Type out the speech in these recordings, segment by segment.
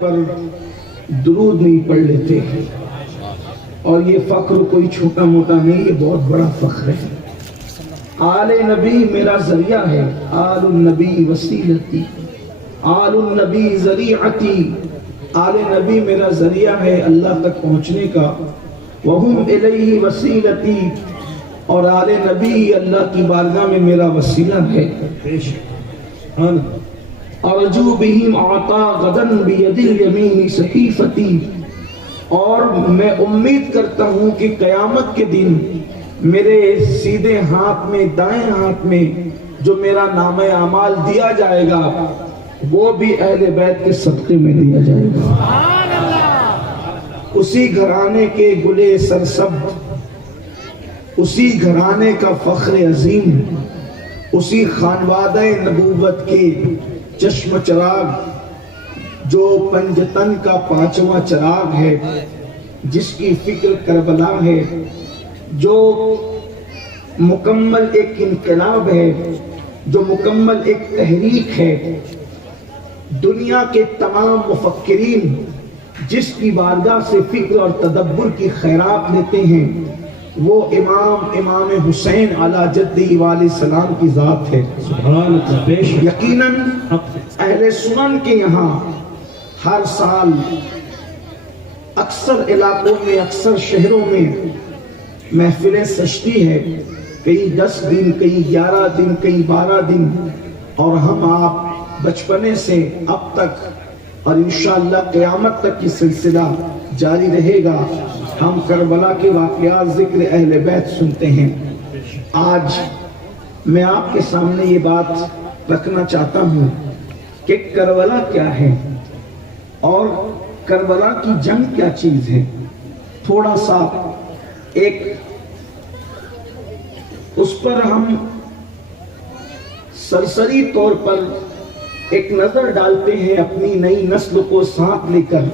پر درود نہیں پڑھ لیتے ہیں، اور یہ فخر کوئی چھوٹا موٹا نہیں، یہ بہت بڑا فخر ہے۔ آل نبی میرا ذریعہ ہے، آل النبی وسیلتی، آل النبی ذریعتی، آل نبی میرا ذریعہ ہے اللہ تک پہنچنے کا، وہم الیہ وسیلتی، اور آل نبی اللہ کی بارگاہ میں میرا وسیلہ ہے۔ ارجو بہم عطا غدن بید الیمین صحیفتی، اور میں امید کرتا ہوں کہ قیامت کے دن میرے سیدھے ہاتھ میں، دائیں ہاتھ میں جو میرا نامہ اعمال دیا جائے گا وہ بھی اہل بیت کے صدقے میں دیا جائے گا۔ اسی گھرانے کے گلے سرسبز، اسی گھرانے کا فخر عظیم، اسی خانوادہ نبوت کے چشم چراغ جو پنجتن کا پانچواں چراغ ہے، جس کی فکر کربلا ہے، جو مکمل ایک انقلاب ہے، جو مکمل ایک تحریک ہے، دنیا کے تمام مفکرین جس کی بارگاہ سے فکر اور تدبر کی خیرات لیتے ہیں وہ امام حسین علی جدہ علیہ السلام کی ذات ہے۔ سبحان اللہ۔ یقیناً اہل سنن کے یہاں ہر سال اکثر علاقوں میں، اکثر شہروں میں محفلیں سجتی ہے، کئی 10 دن، کئی 11 دن، کئی 12 دن، اور ہم آپ بچپنے سے اب تک اور انشاءاللہ قیامت تک کی سلسلہ جاری رہے گا، ہم کربلا کے واقعات، ذکر اہل بیت سنتے ہیں۔ آج میں آپ کے سامنے یہ بات رکھنا چاہتا ہوں کہ کربلا کیا ہے اور کربلا کی جنگ کیا چیز ہے۔ تھوڑا سا ایک اس پر ہم سرسری طور پر ایک نظر ڈالتے ہیں اپنی نئی نسل کو ساتھ لے کر۔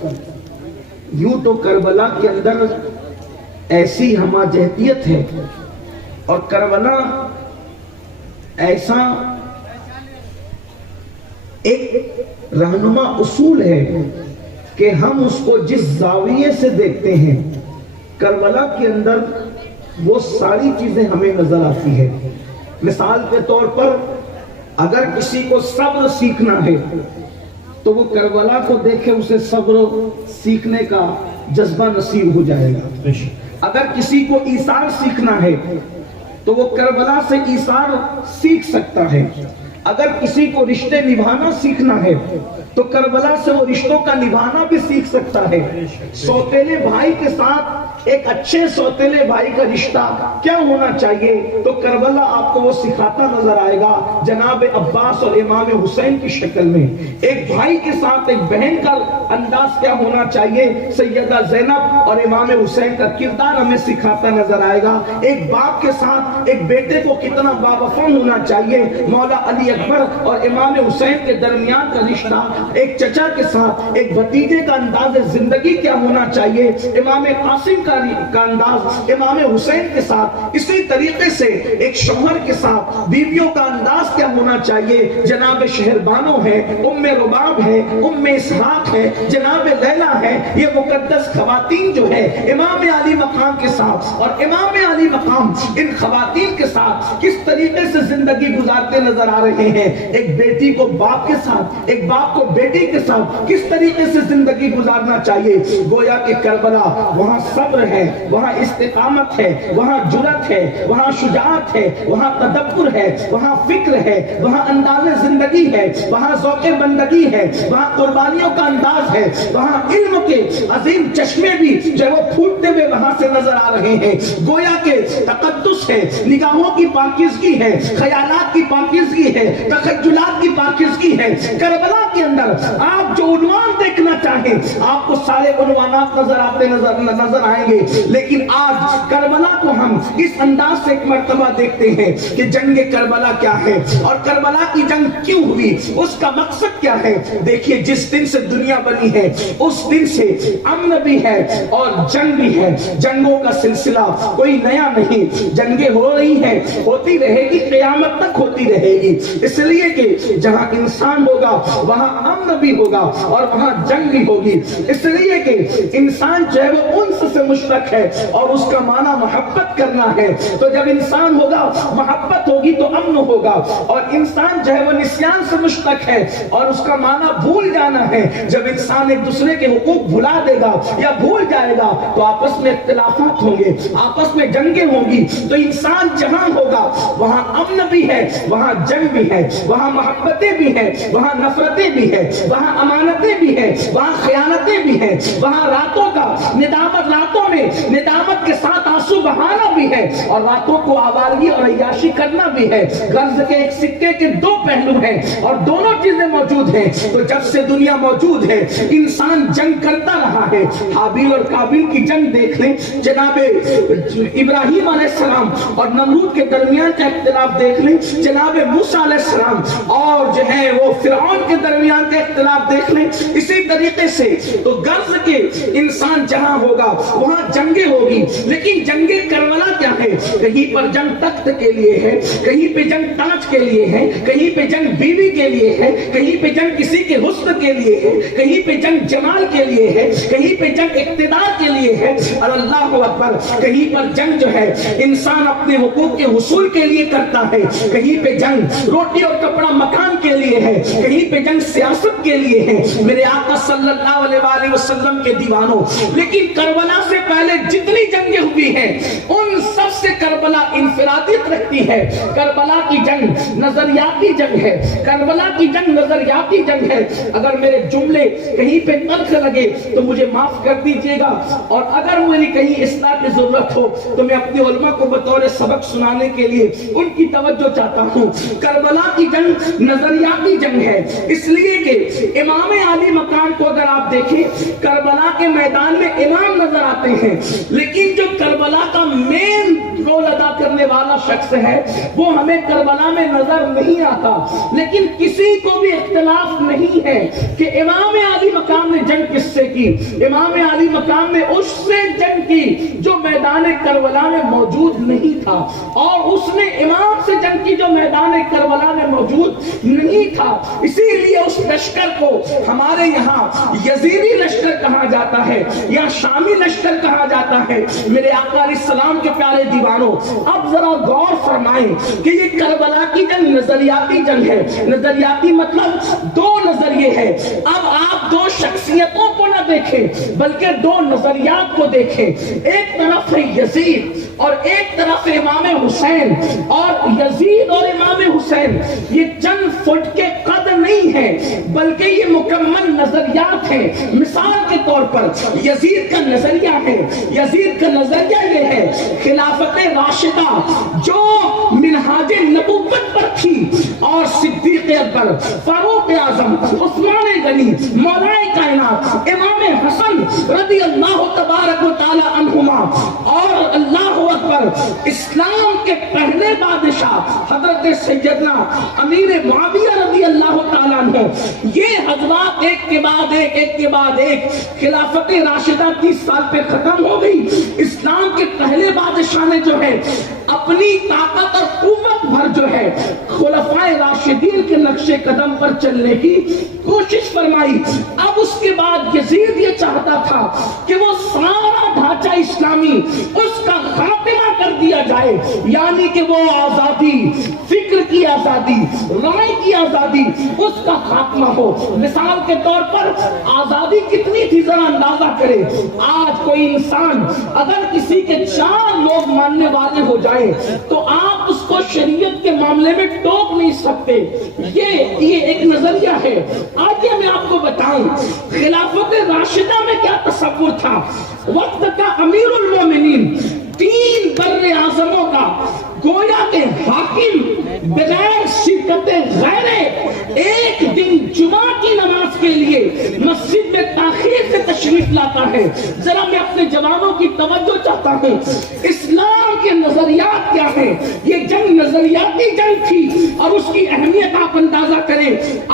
یوں تو کربلا کے اندر ایسی ہمہ جہتیت ہے، اور کربلا ایسا ایک رہنما اصول ہے کہ ہم اس کو جس زاویے سے دیکھتے ہیں کربلا کے اندر وہ ساری چیزیں ہمیں نظر آتی ہے۔ مثال کے طور پر اگر کسی کو صبر سیکھنا ہے تو وہ کربلا کو دیکھے، اسے صبر سیکھنے کا جذبہ نصیب ہو جائے گا۔ اگر کسی کو ایثار سیکھنا ہے تو وہ کربلا سے ایثار سیکھ سکتا ہے۔ اگر کسی کو رشتے نبھانا سیکھنا ہے تو کربلا سے وہ رشتوں کا نبھانا بھی سیکھ سکتا ہے۔ سوتیلے بھائی کے ساتھ ایک اچھے سوتیلے بھائی کا رشتہ کیا ہونا چاہیے تو کربلا آپ کو وہ سکھاتا نظر آئے گا، جناب عباس اور امام حسین کی شکل میں۔ ایک بھائی کے ساتھ ایک بہن کا انداز کیا ہونا چاہیے، سیدہ زینب اور امام حسین کا کردار ہمیں سکھاتا نظر آئے گا۔ ایک باپ کے ساتھ ایک بیٹے کو کتنا باوفا ہونا چاہیے، مولا علی اکبر اور امام حسین کے درمیان کا رشتہ، ایک چچا کے ساتھ ایک بھتیجے کا انداز زندگی کیا ہونا چاہیے، امام قاسم کا انداز امام حسین کے ساتھ، اسی طریقے سے ایک شوہر کے ساتھ بیویوں کا انداز کیا ہونا چاہیے، جناب شہربانو ہے، ام رباب ہے، ام اسحاق ہے، جناب لیلا ہے، یہ مقدس خواتین جو ہے امام علی مقام کے ساتھ، اور امام علی مقام ان خواتین کے ساتھ کس طریقے سے زندگی گزارتے نظر آ رہے ہیں۔ ایک بیٹی کو باپ کے ساتھ، ایک باپ کو بیٹی کے ساتھ کس طریقے سے زندگی گزارنا چاہیے۔ گویا کہ کربلا وہاں صبر ہے، وہاں استقامت ہے، وہاں جرأت ہے، وہاں شجاعت ہے، وہاں تدبر ہے، وہاں فکر ہے، وہاں انداز زندگی ہے، وہاں ذوق بندگی ہے، وہاں قربانیوں کا انداز ہے، وہاں علم کے عظیم چشمے بھی جو وہ پھوٹتے ہوئے وہاں سے نظر آ رہے ہیں۔ گویا کہ تقدس ہے، نگاہوں کی پاکیزگی ہے، خیالات کی پاکیزگی ہے، تخیلات کی پاکیزگی ہے۔ کربلا کے اندر آپ جو عنوان دیکھنا چاہیں آپ کو سارے عنوانات نظر آتے نظر آئیں گے۔ چاہیے، لیکن آج کربلا کو ہم اس انداز سے ایک مرتبہ دیکھتے ہیں کہ جنگ کربلا کیا ہے اور کربلا کی جنگ کیوں ہوئی، اس کا مقصد کیا ہے۔ دیکھیے جس دن سے دنیا بنی ہے اس دن سے امن بھی ہے اور جنگ بھی ہے، جنگوں کا سلسلہ کوئی نیا نہیں، جنگیں ہو رہی ہیں، ہوتی رہے گی، قیامت تک ہوتی رہے گی، اس لیے کہ جہاں انسان ہوگا وہاں امن بھی ہوگا اور وہاں جنگ بھی ہوگی، اس لیے کہ انسان جو ہے وہ انس سے مشتق ہے اور اس کا معنی محبت کرنا ہے، تو جب انسان ہوگا محبت ہوگی تو امن ہوگا، اور انسان جو ہے وہ نسیان سے مشتق ہے اور اس کا معنی بھول جانا ہے، جب انسان ایک دوسرے کے حقوق بھلا دے گا یا بھول جائے گا تو آپس میں اختلافات ہوں گے، آپس میں جنگیں ہوں گی، تو انسان جہاں ہوگا وہاں امن بھی ہے، وہاں جنگ بھی ہے، وہاں محبتیں بھی ہیں، وہاں نفرتیں بھی ہیں، وہاں امانتیں بھی ہیں، وہاں خیانتیں بھی ہیں، وہاں راتوں کا ندامت، راتوں میں ندامت کے ساتھ آنسو بہانا بھی ہے اور راتوں کو آوارگی اور عیاشی کرنا بھی ہے۔ غرض کے ایک سکے کے دو پہلو ہیں اور دونوں چیزیں موجود ہیں، تو جب سے دنیا موجود ہے انسان جنگ کرتا رہا ہے۔ حابیل اور قابیل کی جنگ دیکھ لیں، جناب ابراہیم علیہ السلام اور نمرود کے درمیان کا اختلاف دیکھ لیں، جناب موسیٰ علیہ السلام اور جو ہے وہ فرعون کے درمیان کا اختلاف دیکھ لیں، اسی طریقے سے تو غرض کے انسان جہاں ہوگا وہاں جنگیں ہوگی، لیکن جنگ کربلا کیا ہے؟ کہیں پر جنگ تخت کے لیے ہے، کہیں پہ جنگ تاج کے لیے ہے، کہیں پہ جنگ بیوی کے لیے ہے، کہیں پہ جنگ کسی کے حسن کے لیے ہے، کہیں پہ جنگ جمال کے لیے ہے، کہیں پہ جنگ اقتدار کے لیے ہے، اور اللہ اکبر کہیں پر جنگ جو ہے انسان اپنے حقوق کے حصول کے لیے کرتا ہے، کہیں پہ جنگ روٹی اور کپڑا مکان کے لیے ہے، کہیں پہ جنگ سیاست کے لیے ہے، میرے آقا صلی اللہ علیہ وآلہ وسلم کے دیوانوں۔ لیکن کربلا سے پہلے جتنی جنگیں ہوئی ہیں ان سب سے کربلا انفرادیت رکھتی ہے۔ کربلا کی جنگ نظریاتی جنگ ہے، کربلا کی جنگ نظریاتی جنگ ہے۔ اگر میرے جملے کہیں پہ تلخ لگے تو مجھے معاف کر دیجئے گا، اور اگر میری کہیں اصلاح کی ضرورت ہو تو میں اپنے علماء کو بطور سبق سنانے کے لیے ان کی توجہ چاہتا ہوں۔ کربلا کی جنگ نظریاتی جنگ ہے، اس لیے کہ امام علی مقام کو اگر آپ دیکھیں کربلا کے میدان میں امام نظر آتے ہیں، لیکن جو کربلا کا مین رول ادا کرنے والا شخص ہے وہ ہمیں کربلا میں نظر نہیں آتا، لیکن کسی کو بھی اختلاف نہیں ہے کہ امام علی مقام نے جنگ کس سے کی؟ امام علی مقام نے اس سے جنگ کی جو میدان کربلا میں موجود نہیں تھا، اور اس نے امام سے جنگ کی جو میدان کربلا میں موجود نہیں تھا۔ اسی لیے اس لشکر کو ہمارے یہاں یزیدی لشکر کہا جاتا ہے یا شامی لشکر کہا جاتا ہے۔ میرے آقا علیہ السلام کے پیارے دیوانوں، اب ذرا غور فرمائیں کہ یہ کربلا کی جنگ نظریاتی جنگ ہے۔ نظریاتی مطلب دو نظریے ہیں۔ اب آپ دو شخصیتوں کو نہ دیکھیں بلکہ دو نظریات کو دیکھیں، ایک طرف ہے یزید اور ایک طرف امام حسین، اور یزید اور امام حسین یہ چند فٹ کے قد نہیں ہے بلکہ یہ مکمل نظریات ہیں۔ مثال کے طور پر یزید کا نظریہ ہے، یزید کا نظریہ یہ ہے خلافت راشدہ جو منہاج نبوت پر تھی، اور صدیق اکبر، فاروق اعظم، عثمان غنی، مولا کائنات امام حسن رضی اللہ تبارک و تعالی عنہما، اور اللہ اکبر اسلام کے پہلے بادشاہ حضرت سیدنا امیر معاویہ رضی اللہ تعالیٰ عنہ، یہ حضرات ایک کے بعد ایک، ایک کے بعد ایک خلافت راشدہ 30 سال پہ ختم ہو گئی۔ اسلام کے پہلے بادشاہ نے جو ہے اپنی طاقت اور قوت بھر جو ہے خلفائے راشدین کے نقش قدم پر چلنے کی کوشش فرمائی۔ اب اس کے بعد یزید یہ چاہتا تھا کہ وہ سارا ڈھانچہ اسلامی اس کا خاتمہ کر دیا جائے، یعنی کہ وہ آزادی، فکر کی آزادی، رائے کی آزادی، اس کا خاتمہ ہو۔ مثال کے طور پر آزادی کتنی تھی ذرا اندازہ کرے۔ آج کوئی انسان اگر کسی کے 4 لوگ ماننے والے ہو جائیں تو آپ اس کو شریعت کے معاملے میں ٹوک نہیں سکتے۔ یہ ایک نظریہ ہے۔ آئیے میں آپ کو بتاؤں خلافت راشدہ میں کیا تصور تھا۔ وقت کا امیر المومنین 3 بر اعظموں کا گویا کہ حاکم بغیر شرکت غیرے ایک دن جمعہ کی نماز کے لیے مسجد میں تاخیر سے تشریف لاتا ہے. ذرا میں اپنے جوانوں کی توجہ چاہتا ہوں. اسلام کے نظریات کیا ہیں؟ یہ جنگ نظریاتی جنگ تھی اور اس کی اہمیت آپ اندازہ کریں.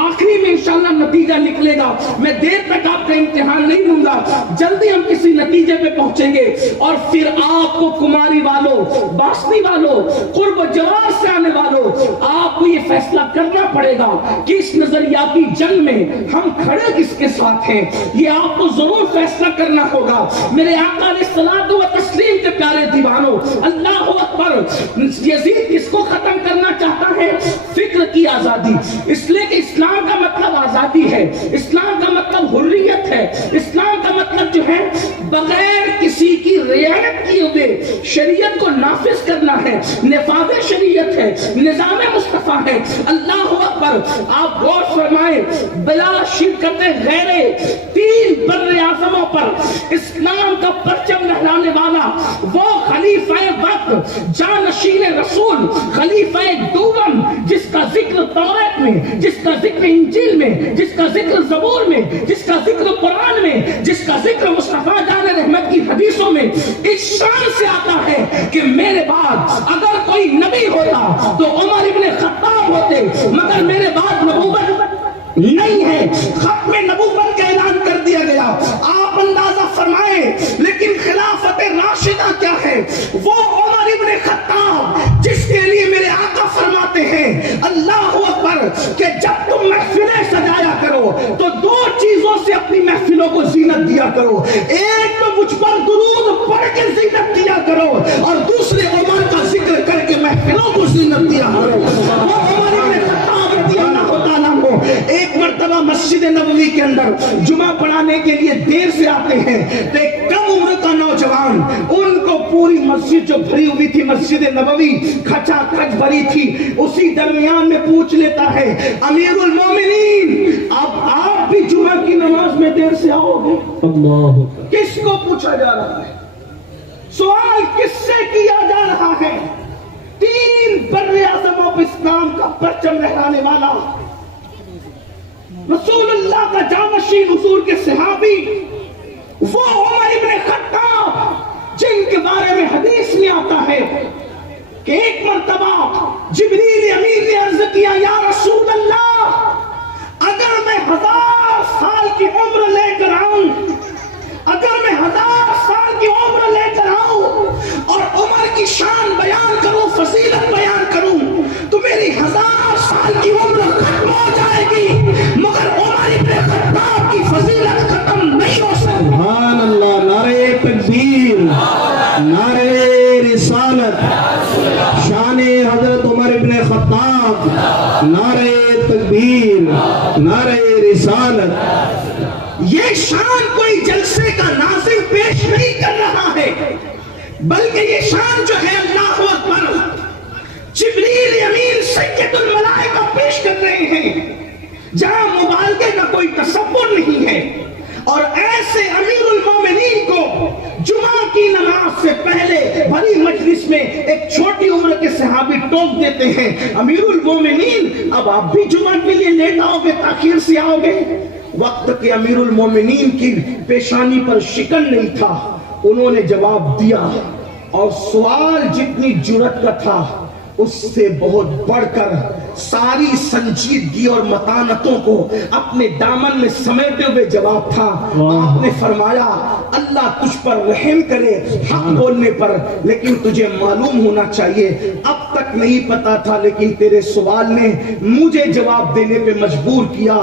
آخری میں انشاءاللہ نتیجہ نکلے گا. میں دیر تک آپ کا امتحان نہیں لوں گا, جلدی ہم کسی نتیجے پہ پہنچیں گے. اور پھر آپ کو کماری والوں, باسنی والوں, قرب و جوار سے آنے والوں, آپ کو یہ فیصلہ کرنا پڑے گا کہ اس نظریاتی جنگ میں ہم کھڑے کس کے ساتھ ہیں. یہ آپ کو ضرور فیصلہ کرنا ہوگا. میرے آقا علیہ الصلوۃ والتسلیم کے پیارے دیوانوں, اللہ اکبر, یزید کس کو ختم کرنا چاہتا ہے؟ فکر کی آزادی. اس لیے کہ اسلام کا مطلب آزادی ہے, اسلام کا مطلب حریت ہے, اسلام کا مطلب جو ہے بغیر کسی کی رعایت کیے ہوئے شریعت کو نافذ کرنا ہے. نفاذ شریعت ہے, نظام مصطفیٰ ہے. اللہ اکبر. آپ غور فرمائیں, بلا شرکت غیرے 3 بر اعظموں پر اسلام کا پرچم لہرانے والا وہ خلیفہ وقت, جانشین رسول, خلیفہ دوم, جس کا ذکر توریت میں, جس کا ذکر انجیل میں, جس کا ذکر زبور میں, جس کا ذکر قرآن میں, جس کا ذکر مصطفیٰ جان رحمت کی حدیثوں میں, اس شان سے آتا ہے کہ میرے بعد اگر کوئی نبی ہوتا تو عمر ابن خطاب ہوتے, مگر میرے بعد نبوت نہیں ہے. ختم نبوت کا اعلان کر دیا گیا. آپ اندازہ فرمائیں, لیکن خلافت راشدہ کیا ہے؟ وہ عمر ابن خطاب جس کے لیے میرے آقا فرماتے ہیں اللہ اکبر کہ جب تم محفلیں سجایا کرو تو 2 چیزوں سے اپنی محفلوں کو زینت دیا کرو. ایک تو مجھ پر درود پڑھ کے زینت دیا کرو, اور دوسرے عمر کا ذکر کر کے محفلوں کو زینت دیا کرو. وہ عمر ابن خطاب رضی اللہ تعالیٰ کو ایک مرتبہ مسجد نبوی کے اندر جمعہ پڑھانے کے لیے دیر سے آتے ہیں تو ایک کم عمر کا نوجوان, ان کو پوری مسجد جو بھری ہوئی تھی, مسجد نبوی کھچا کھچ بھری تھی, اسی درمیان میں پوچھ لیتا ہے امیر المومنین اب آپ بھی جمعہ کی نماز میں دیر سے آؤ گے؟ اللہ, کس کو پوچھا جا رہا ہے؟ سوال کس سے کیا جا رہا ہے؟ 3 بر اعظموں پر اسلام کا پرچم لہرانے والا رسول اللہ کا جانشین, حضور کے صحابی, وہ عمر ابن خطاب جن کے بارے میں حدیث میں آتا ہے کہ ایک مرتبہ جبریل امین نے عرض کیا یا رسول اللہ, اگر میں 1000 سال کی عمر لے کر آؤں, اگر میں 1000 سال کی عمر لے کر آؤں اور عمر کی شان بیان کروں, فضیلت بیان کروں, تو میری 1000 سال کی عمر ختم ہو جائے گی, مگر عمر ابن خطاب کی فضیلت ختم نہیں ہو سکتی. سبحان اللہ. نعرہ تکبیر, نعرہ رسالت, شان حضرت عمر ابن خطاب, نعرہ تکبیر, نعرہ رسالت. یہ شان کوئی جلسے کا ناظم پیش نہیں کر رہا ہے, بلکہ یہ شان جو ہے اللہ اکبر جبریل امین سید الملائکہ پیش کر رہے ہیں, جہاں مبالغے کا کوئی تصور نہیں ہے. اور ایسے امیر المومنین کو جمعہ کی نماز سے پہلے بڑی مجلس میں ایک چھوٹی عمر کے صحابی ٹوک دیتے ہیں, امیر المومنین اب آپ بھی جمعہ کے لیے لیٹ آؤ گے, تاخیر سے آؤ گے. وقت کے امیر المومنین کی پیشانی پر شکن نہیں تھا, انہوں نے جواب دیا, اور سوال جتنی جرأت کا تھا اس سے بہت بڑھ کر ساری سنجیدگی اور متانتوں کو اپنے دامن میں سمیٹے ہوئے جواب تھا. آپ نے فرمایا اللہ تجھ پر رحم کرے حق بولنے پر, لیکن تجھے معلوم ہونا چاہیے اب تک نہیں پتا تھا, لیکن تیرے سوال نے مجھے جواب دینے پہ مجبور کیا.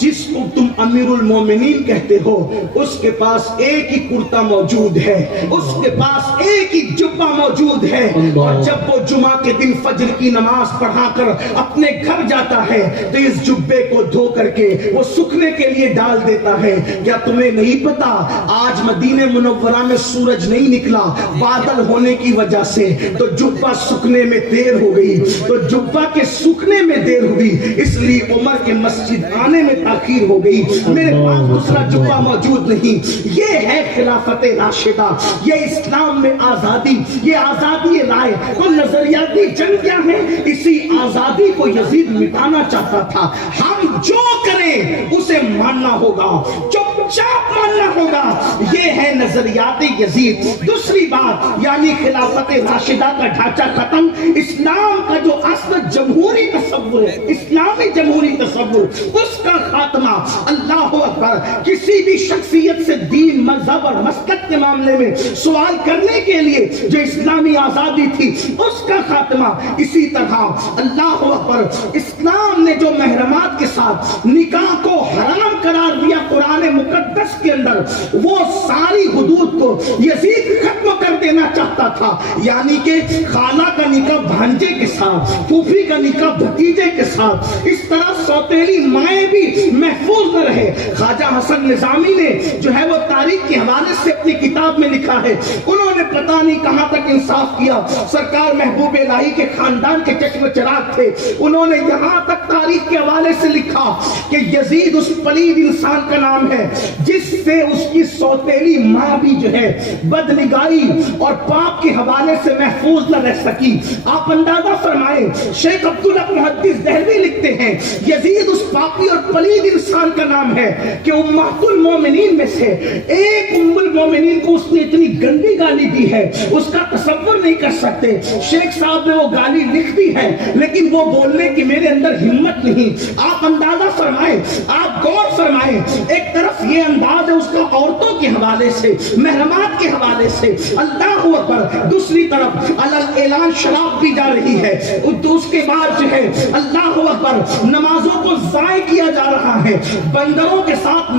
جس کو تم امیر المومنین کہتے ہو اس کے پاس ایک ہی کرتا موجود ہے, اس کے پاس ایک ہی جبہ موجود ہے, اور جب وہ جمعہ کے دن فجر کی نماز پڑھا کر اپنے گھر جاتا ہے تو اس جبے کو دھو کر کے وہ سکھنے کے لیے ڈال دیتا ہے. کیا تمہیں نہیں پتا آج مدینہ منورہ میں سورج نہیں نکلا بادل ہونے کی وجہ سے, تو جبہ سکھنے میں دیر ہو گئی, تو جبہ کے سکھنے میں دیر ہوئی, اس لیے عمر کے مسجد آنے میں تاخیر ہو گئی, میرے پاس دوسرا جبہ موجود نہیں. یہ ہے خلافت راشدہ, یہ اسلام میں آزادی, یہ آزادی رائے. تو نظریاتی جنگ کیا ہے؟ اسی آزادی کو یزید مٹانا چاہتا تھا. ہم جو کریں اسے ماننا ہوگا, چپ چاپ ماننا ہوگا. یہ ہے نظریات یزید. دوسری بات یعنی خلافت راشدہ کا ڈھانچہ ختم. اسلام کا جو اصل جمہوری تصور ہے, اسلامی جمہوری تصور, اس کا خاتمہ. اللہ اکبر. کسی بھی شخصیت سے دین, مذہب اور مسلک کے معاملے میں سوال کرنے کے لیے جو اسلامی آزادی تھی, اس کا خاتمہ. اسی طرح اللہ اکبر, اسلام نے جو محرمات کے ساتھ نکاح کو حرام قرار دیا قرآن مقدس کے اندر, وہ ساری حدود کو یزید ختم کر دینا چاہتا تھا. یعنی کہ خالہ کا نکاح بھانجے کے ساتھ, پھوپھی کا نکاح بھتیجے کے ساتھ, اس طرح سوتیلی مائیں بھی محفوظ نہ رہے. خواجہ حسن نظامی نے جو ہے وہ تاریخ کے حوالے سے اپنی کتاب میں لکھا ہے, انہوں نے پتہ نہیں کہاں تک انصاف کیا. سرکار محبوب الہی کے خاندان کے چشم چراغ تھے, انہوں نے یہاں تک تاریخ کے حوالے سے لکھا کہ یزید اس پلید انسان کا نام ہے جس سے اس کی سوتیلی ماں بھی جو ہے بدنگاہی اور پاپ کے حوالے سے محفوظ نہ رہ سکی. آپ اندازہ فرمائیں, شیخ عبداللہ محدث دہلوی لکھتے ہیں یزید اس پاپی اور پلید انسان کا نام ہے کہ امہات المومنین میں سے ایک ام المومنین کو اس نے اتنی گندی گالی دی ہے, اس کا تصور نہیں کر سکتے. شیخ صاحب نے وہ گالی لکھ دی ہے لیکن وہ بولنے کی میرے اندر ہمت نہیں. آپ اندازہ فرمائیں, آپ غور فرمائیں, ایک طرف یہ انداز ہے اس کا عورتوں کے حوالے سے, محرمات کے حوالے سے, اللہ اکبر. دوسری طرف اعلان شراب پی جا رہی ہے, اس کے بعد جو ہے اللہ اکبر نمازوں کو ضائع کیا جا رہا ہے, بندروں کے ساتھ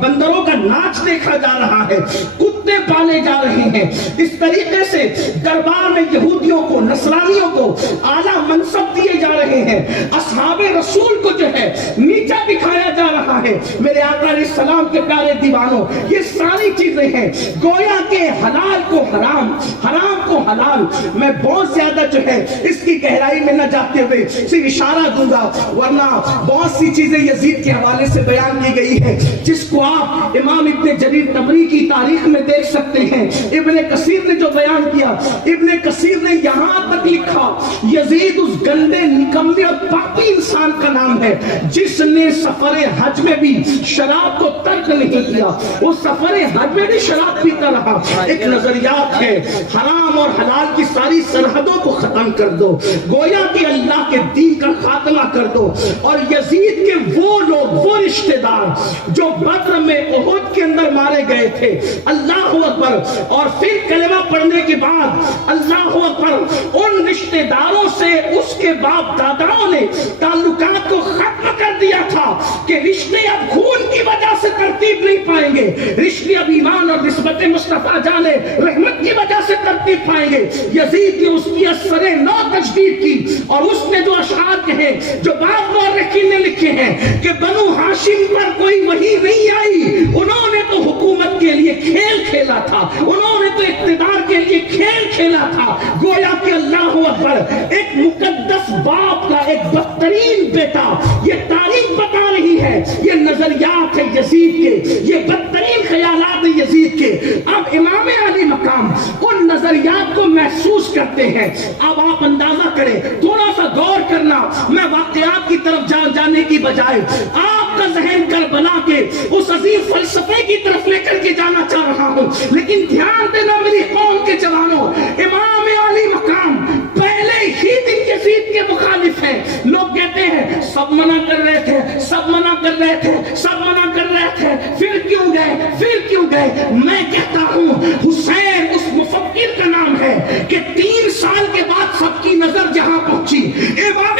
بندروں کا ناچ دیکھا جا رہا ہے, کتے پالے جا رہے ہیں. اس طریقے سے دربار میں یہودیوں کو, نصرانیوں کو اعلیٰ منصب دیے جا رہے ہیں, اصحاب رسول کو جو ہے نیچا دکھایا جا رہا ہے. میرے آقا علیہ السلام کے پیارے دیوانوں, یہ ساری چیزیں ہیں گویا کہ حلال کو حرام, حرام کو حلال. میں بہت زیادہ جو ہے اس کی گہرائی میں نہ جاتے ہوئے صرف اشارہ دوں گا, ورنہ بہت سی چیزیں یزید کے حوالے سے بیان کی گئی ہے جس کو آپ امام ابن جریر طبری کی تاریخ میں دیکھ سکتے ہیں. ابن کثیر نے جو بیان کیا, ابن کثیر نے یہاں تک لکھا یزید اس گندے, نکمے اور پاپی انسان کا نام ہے جس نے سفر حج میں بھی شراب کو ترک نہیں کیا. وہ سفر حج میں بھی شراب پیتا رہا. ایک نظریات ہے حرام اور حلال کی ساری سرحدوں کو ختم کر دو, گویا کہ اللہ کے دین کا خاتمہ کر دو. اور یزید کے وہ لوگ, وہ رشتہ دار جو بدر میں, احد کے اندر مارے گئے تھے, اللہ اکبر, اور پھر کلمہ پڑھنے کے بعد اللہ اکبر ان رشتہ داروں سے اس کے باپ داداؤں نے تعلقات کو ختم کر دیا تھا کہ رشتے اب خون کی وجہ سے ترتیب نہیں پائیں گے, رشتے اب ایمان اور نسبت مصطفیٰ جانے رحمت کی وجہ سے ترتیب پائیں گے. یزید نے اس کی اثر نو تجدید کی اور اس نے جو اشعار کہے, جو بعض مورخین نے لکھے ہیں کہ بنو ہاشم پر کوئی وحی نہیں آئی, انہوں نے تو حکومت کے لیے کھیل کھیلا تھا, انہوں نے تو اقتدار کے لیے کھیل کھیلا تھا. گویا کہ اللہ اکبر ایک مقدس باپ کا ایک بدترین بیٹا, یہ تاریخ بتا رہی ہے, یہ نظریات ہے یزید کے, یہ بدترین خیالات ہیں یزید کے. اب امام علی مقام ان نظریات کو محسوس کرتے ہیں. اب آپ اندازہ کریں, تھوڑا سا غور کرنا, میں واقعات کی طرف جانے کی بجائے آپ کا ذہن کربلا کے اس عظیم فلسفے کی طرف لے کر کے جانا چاہ رہا ہوں. لیکن دھیان دینا میری قوم کے جوانوں, امام علی مقام پہلے ہی دن یزید کے مخالف ہیں. لوگ کہتے ہیں سب منع کر رہے تھے, سب منع کر رہے تھے, سب منع کر رہے تھے, پھر کیوں گئے, پھر کیوں گئے. میں کہتا ہوں حسین اس مفکر کا نام ہے کہ 3 سال کے بعد سب کی نظر جہاں پہنچی, امام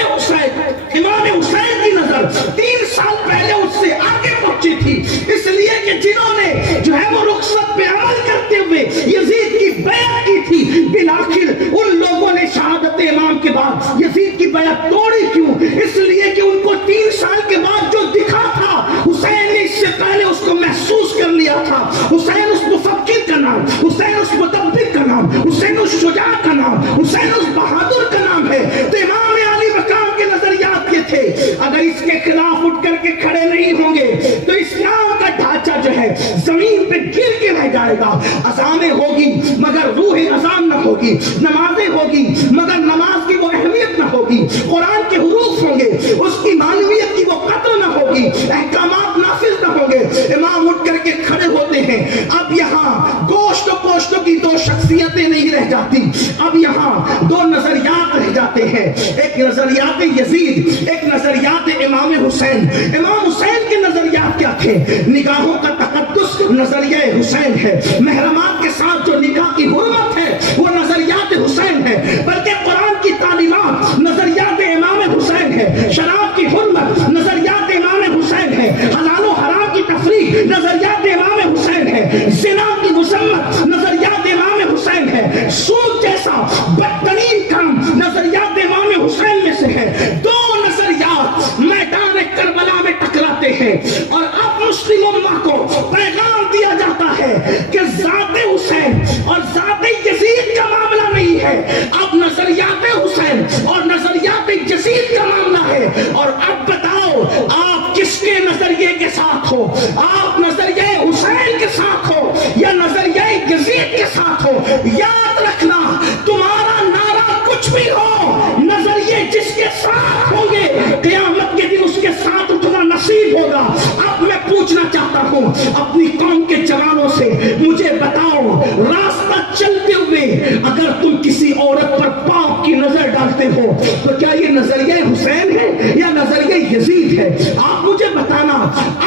حسین کی نظر 3 سال پہلے اس سے آگے پہنچی تھی. اس لیے کہ جنہوں نے جو ہے وہ رخصت پہ عمل کرتے ہوئے یزید کی بیعت کی تھی, بالآخر ان لوگوں نے شہادت امام کے بعد یزید کی بیعت توڑی. کیوں؟ اس لیے کہ ان کو 3 سال کے بعد جو دکھا تھا, حسین نے اس سے پہلے اس کو محسوس کر لیا تھا. حسین اس مفکر کا نام, حسین اس مدبر کا نام, حسین اس شجاع کا نام, حسین اس بہادر کا نام ہے. تو امام علی مقام کے نظریات یہ تھے, اگر اس کے خلاف اٹھ کر کے کھڑے نہیں ہوں گے تو اسلام کا ڈھانچہ جو ہے زمین پہ گر کے رہ جائے گا. اذانیں ہوگی مگر روح اذان نہ ہوگی, نمازیں ہوگی مگر نماز کی وہ اہمیت نہ ہوگی, قرآن کے حروف ہوں گے اس کی معنویت کی وہ قدر نہ ہوگی, احکامات نافذ نہ ہوں گے. امام اٹھ کر کے کھڑے ہوتے جاتی. اب یہاں دو نظریات رہ جاتے ہیں، ایک نظریات یزید، ایک نظریات امام حسین. امام حسین کے نظریات کیا تھے؟ نگاہوں کا تقدس نظریہ حسین ہے، محرمات کے ساتھ جو نکاح کی حرمت ہے وہ نظریات حسین ہے، بلکہ قرآن کی تعلیمات نظریات امام حسین ہے، شراب کی حرمت نظریات امام حسین ہے، حلال و حرام کی تفریق نظریات امام حسین ہے، زنا کی مذمت نظریات امام حسین ہے، سود جیسا بدترین کام نظریات امام حسین میں سے ہے. دو نظریات میدان کربلا میں ٹکراتے ہیں اور اب مسلم امہ کو پیغام دیا جاتا ہے کہ ذات حسین اور ذات یزید کا معاملہ نہیں ہے، اب نظریات حسین اور نظریات یزید کا معاملہ ہے. اور اب بتاؤ آپ کس کے نظریے کے ساتھ ہو؟ آپ نظریہ حسین کے ساتھ ہو یا نظریہ یزید کے ساتھ ہو؟ یاد رکھنا تمہارا نعرہ کچھ بھی ہو، نظریے جس کے ساتھ ہوں گے قیامت کے دن اس کے ساتھ اٹھنا نصیب ہوگا. اب میں پوچھنا چاہتا ہوں اپنی قوم کے جوانوں سے، مجھے بتاؤ راستہ چلتے ہوئے اگر تم کسی عورت پر پاپ کی نظر ڈالتے ہو تو کیا یہ نظریہ حسین ہے یا نظریہ یزید ہے؟ آپ مجھے بتانا.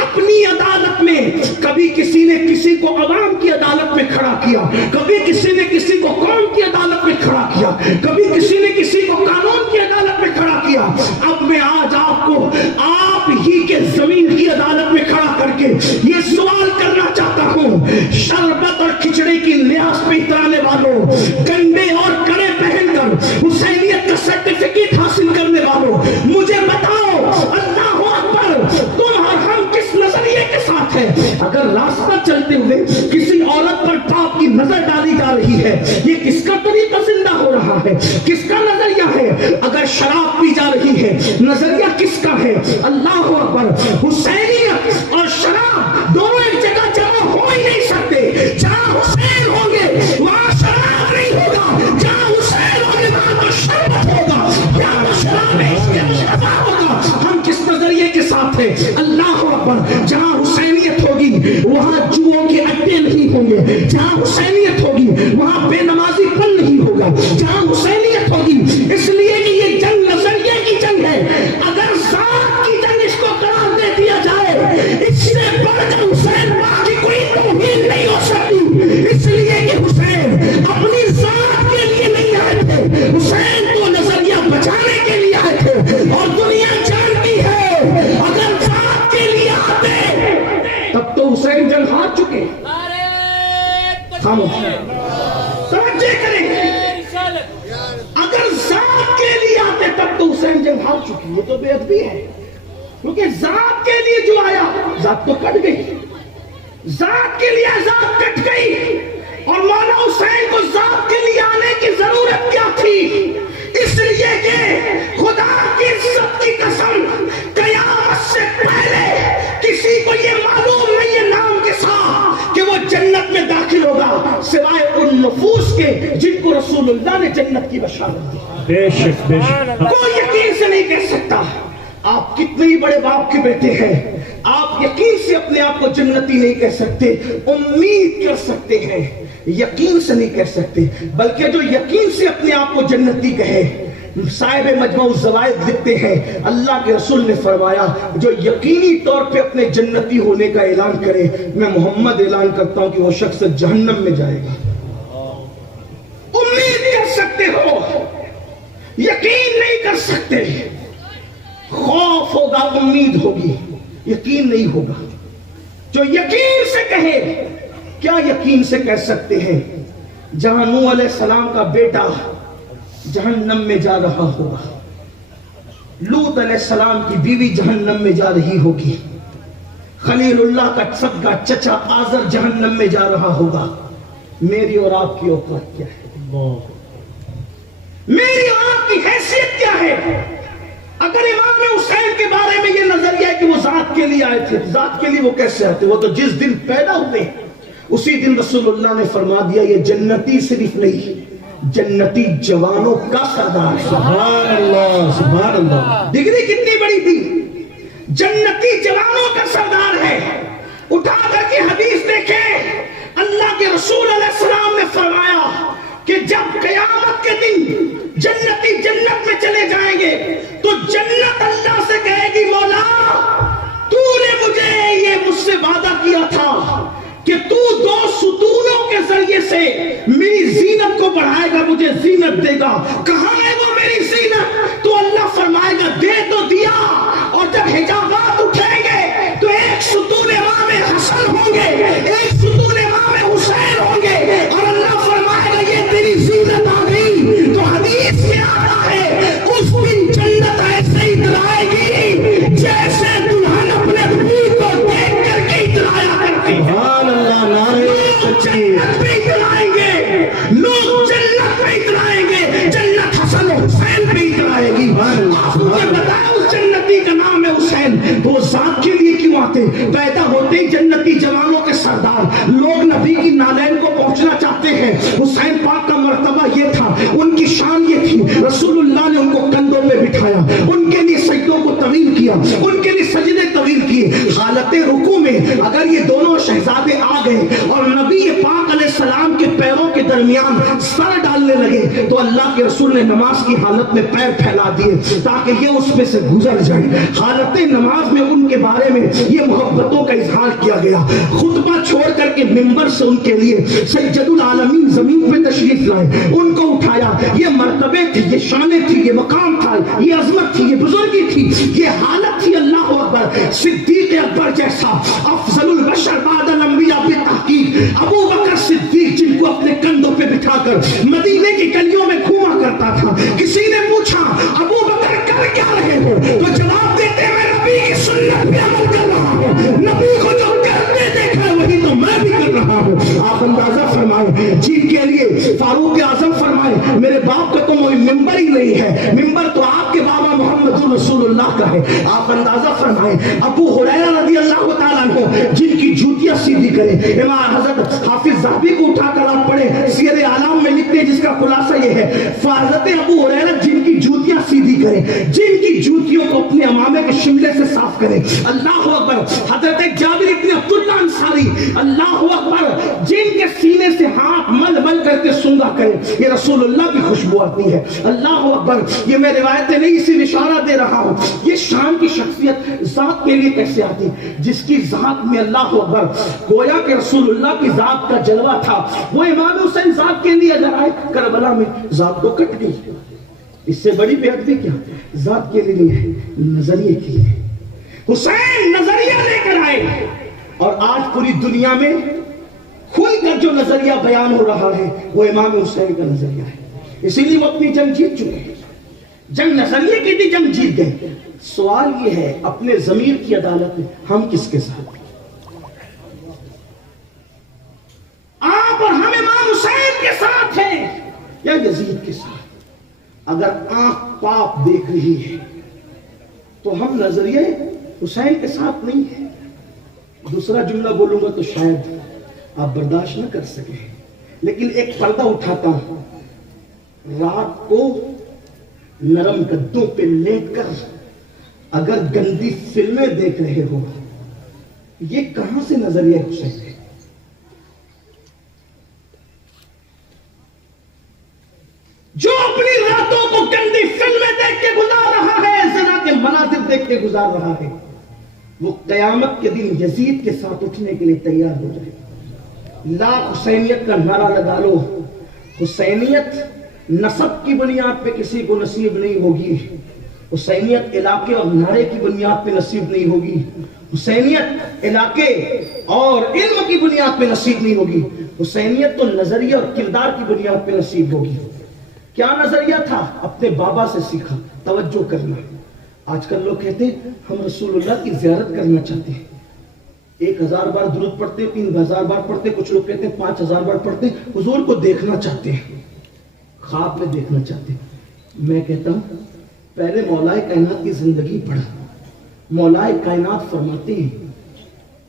اپنی عدالت میں کبھی کسی نے کسی کو عوام کی عدالت میں کھڑا کیا، کبھی کسی نے کسی کو قوم کی عدالت میں کھڑا کیا، کبھی کسی نے کسی کو قانون کی عدالت میں کھڑا کیا. اب میں آج آپ کو آپ ہی کے زمین کی عدالت میں کھڑا کر کے یہ سوال کرنا چاہتا ہوں، شربت اور کھچڑی کی لحاظ پہ اترانے والوں، کنڈے اور کڑے پہن کر حسینیت کا سرٹیفکیٹ حاصل کرنے والوں، مجھے بتاؤ اللہ اکبر تم اور ہم کس نظریے کے ساتھ ہیں؟ اگر راستہ چلتے ہوئے کسی عورت پر پاپ کی نظر ڈالی جا رہی ہے، یہ کس کا طریقہ زندہ ہو رہا ہے؟ کس کا نظریہ ہے؟ اگر شراب پی جا رہی ہے، نظریہ کس کا ہے؟ اللہ اکبر. حسینیت اور شراب دونوں ایک جگہ جمع ہو ہی نہیں سکتے. جہاں حسین ہوں گے وہاں شراب نہیں ہوگا، جہاں حسین ہوں گے وہاں تو شربت ہوگا، جہاں شراب ہے اس کے شربت ہوگا. ہم کس نظریے کے ساتھ ہیں؟ اللہ اکبر. جہاں حسینیت ہوگی وہاں جوؤں کے اڈے نہیں ہوں گے، جہاں حسینیت ہوگی وہاں بے نمازی پن نہیں ہوگا، جہاں حسینیت ہوگی. اس لیے کہ یہ جنگ نظریے کی جنگ ہے. اگر ذات کی جنگ اس کو قرار دے دیا جائے، اس سے بڑھ کر حسین ماں کی کوئی توہین نہیں ہو سکتی. اس لیے کہ حسین اپنی ذات کے لیے نہیں آئے تھے، حسین کو نظریہ بچانے کے لیے آئے تھے. اور دنیا جانتی ہے اگر ذات کے لیے آتے تب تو حسین جنگ ہار چکے. خاموش توجہ کریں، اگر ذات کے لیے آتے تب تو حسین جنگ ہار چکی. یہ تو بے ادبی ہے، کیونکہ ذات کے لیے جو آیا ذات تو کٹ گئی، ذات کے لیے ذات کٹ گئی. اور مولا حسین کو ذات کے لیے آنے کی ضرورت کیا تھی؟ اس لیے کہ خدا کی عزت کی قسم قیامت سے پہلے کسی کو یہ معلوم نہیں ہے نام کے ساتھ کہ وہ جنت میں داخل ہوگا، سوائے ان نفوس کے جن کو رسول اللہ نے جنت کی بشارت دی. بے شک بے شک. کوئی یقین سے نہیں کہہ سکتا. آپ کتنے ہی بڑے باپ کے بیٹے ہیں، آپ یقین سے اپنے آپ کو جنتی نہیں کہہ سکتے، امید کر سکتے ہیں، یقین سے نہیں کہہ سکتے. بلکہ جو یقین سے اپنے آپ کو جنتی کہے، صاحب مجموع الزوائد لکھتے ہیں اللہ کے رسول نے فرمایا جو یقینی طور پہ اپنے جنتی ہونے کا اعلان کرے، میں محمد اعلان کرتا ہوں کہ وہ شخص جہنم میں جائے گا. امید کر سکتے ہو، یقین نہیں کر سکتے. خوف ہوگا، امید ہوگی، یقین نہیں ہوگا. جو یقین سے کہے، کیا یقین سے کہہ سکتے ہیں جہاں نوح علیہ السلام کا بیٹا جہنم میں جا رہا ہوگا، لوط علیہ السلام کی بیوی جہنم میں جا رہی ہوگی، خلیل اللہ کا صدقہ چچا آزر جہنم میں جا رہا ہوگا، میری اور آپ کی اوقات کیا ہے؟ میری اور آپ کی حیثیت کیا ہے؟ اگر امام حسین کے بارے میں یہ نظریہ ہے کہ وہ ذات کے لیے آئے تھے، ذات کے لیے وہ کیسے آتے؟ وہ تو جس دن پیدا ہوئے اسی دن رسول اللہ نے فرما دیا یہ جنتی صرف نہیں، جنتی جوانوں کا سردار ہے. سبحان اللہ سبحان اللہ. ڈگری کتنی بڑی تھی، جنتی جوانوں کا سردار ہے. اٹھا کر کے حدیث دیکھیں، اللہ کے رسول علیہ السلام نے فرمایا کہ جب سے میری زینت کو بڑھائے گا، مجھے زینت دے گا۔ کہاں ہے وہ میری زینت؟ تو اللہ فرمائے گا دے تو دیا، اور جب حجابات اٹھیں گے تو ایک ستون امام حسن ہوں گے، ایک ستون امام حسین ہوں گے، اور اللہ فرمائے گا یہ تیری زینت آ گئی۔ تو حدیث میں آتا ہے اس دن جنت ایسے اترائے گی جیسے دلہن اپنے بیوی کو دیکھ کر کے اترایا کرتی ہے۔ سبحان اللہ، نعرہ تکبیر۔ جنت میں اترائیں گے، لوگ جنت میں اترائیں گے، جنت حسن و حسین میں اترائے گی۔ آپ مجھے بتایا اس جنتی کا نام ہے حسین، تو ذات کے لیے کیوں آتے؟ پیدا ہوتے ہی جنتی جوانوں کے سردار، لوگ نبی کی نالین کو پہنچنا چاہتے ہیں۔ حسین پاک کا مرتبہ یہ تھا، ان کی شان یہ تھی، رسول اللہ نے ان کو کندھوں پہ بٹھایا، ان کے لیے سجدوں کو طویل کیا، ان کے لیے سجدے طویل کیے۔ حالت رکوع میں اگر یہ دونوں شہزادے آ گئے اور نبی پاک علیہ السلام کے پیروں کے درمیان سر ڈالنے لگے تو اللہ کے رسول نے نماز کی حالت میں پیر پھیلا دیے تاکہ یہ اس میں سے گزر جائے۔ حالت نماز میں ان کے بارے میں یہ محبتوں کا اظہار کیا گیا۔ خطبہ چھوڑ کر کے منبر سے ان کے لیے سید العالمین زمین پہ تشریف لائے، ان کو اٹھایا۔ یہ مرتبے تھی، یہ شانیں تھی، یہ مقام تھا، یہ عظمت تھی، یہ بزرگی تھی، یہ حالت تھی۔ اللہ اکبر، صدیق اکبر جیسا افضل البشر بعد الانبیاء بالتحقیق ابو بکر صدیق، جن کو اپنے کندھوں پہ بٹھا کر مدینے کی گلیوں میں گھوما کرتا تھا۔ کسی نے پوچھا ابو بکر کر کیا رہے ہو؟ تو جواب دیتے میں نبی کی سنت پہ عمل کر رہا ہوں، نبی کو جو کرتے دیکھا ہے وہی تو میں بھی کر رہا ہوں۔ آپ اندازہ فرمائیں جن کے لیے فاروق اعظم فرمائے میرے باپ کا تو کوئی ممبر ہی نہیں ہے، ممبر تو آپ کے بابا محمد رسول اللہ کا ہے۔ آپ اندازہ فرمائیں ابو ہریرہ رضی اللہ تعالیٰ عنہ جن کی جوتیاں سیدھی کرے، امام حضرت حافظ ذہبی کو اٹھا کر آپ پڑھیں، سیر اعلام میں لکھتے ہیں جس کا خلاصہ یہ ہے، حضرت ابو ہریرہ جن کی جوتیاں سیدھی کریں، جن کی جوتیوں کو اپنے امامے کے شملے سے صاف کریں۔ اللہ اکبر، حضرت جابر ابن عبداللہ انصاری، اللہ اکبر، جن کے سینے سے ہاتھ مل مل کر کے سونگا کریں، یہ رسول اللہ کی خوشبو آتی ہے۔ اللہ اکبر، یہ میں روایتیں نہیں اسی اشارہ دے رہا ہوں، یہ شان کی شخصیت ذات کے لیے کیسے آتی؟ جس کی ذات میں اللہ اکبر گویا کہ رسول اللہ کی ذات کا جلوہ تھا، وہ امام حسین ذات کے لیے اگر آئے کربلا میں ذات کو کٹ گئی۔ اس سے بڑی بے ادبی کیا؟ ذات کے لیے نہیں ہے، نظریے کے لیے۔ حسین نظریہ لے کر آئے، اور آج پوری دنیا میں کھل کر جو نظریہ بیان ہو رہا ہے وہ امام حسین کا نظریہ ہے۔ اسی لیے وہ اپنی جنگ جیت چکے ہیں، جنگ نظریے کی بھی جنگ جیت گئے۔ سوال یہ ہے اپنے ضمیر کی عدالت میں ہم کس کے ساتھ؟ آپ اور ہم امام حسین کے ساتھ ہیں یا یزید کے ساتھ؟ اگر آنکھ پاپ دیکھ رہی ہے تو ہم نظریہ حسین کے ساتھ نہیں ہیں۔ دوسرا جملہ بولوں گا تو شاید آپ برداشت نہ کر سکیں، لیکن ایک پردہ اٹھاتا ہوں، رات کو نرم گدوں پہ لیٹ کر اگر گندی فلمیں دیکھ رہے ہو، یہ کہاں سے نظریہ حسین ہے؟ جو اپنی راتوں کو گندی فلمیں دیکھ کے گزار رہا ہے، زنا کے مناظر دیکھ کے گزار رہا ہے، وہ قیامت کے دن یزید کے ساتھ اٹھنے کے لیے تیار ہو جائے۔ لا حسینیت کا نعرہ لگا لو، حسینیت نسب کی بنیاد پہ کسی کو نصیب نہیں ہوگی، حسینیت علاقے اور نعرے کی بنیاد پہ نصیب نہیں ہوگی، حسینیت علاقے اور علم کی بنیاد پہ نصیب نہیں ہوگی، حسینیت تو نظریہ اور کردار کی بنیاد پہ نصیب ہوگی۔ کیا نظریہ تھا؟ اپنے بابا سے سیکھا، توجہ کرنا۔ آج کل لوگ کہتے ہیں ہم رسول اللہ کی زیارت کرنا چاہتے ہیں، 1000 بار درود پڑھتے، 3000 بار پڑھتے، کچھ لوگ کہتے ہیں 5000 بار پڑھتے، حضور کو دیکھنا چاہتے ہیں، خواب میں دیکھنا چاہتے ہیں۔ میں کہتا ہوں پہلے مولا کائنات کی زندگی پڑھا۔ مولا کائنات فرماتے ہیں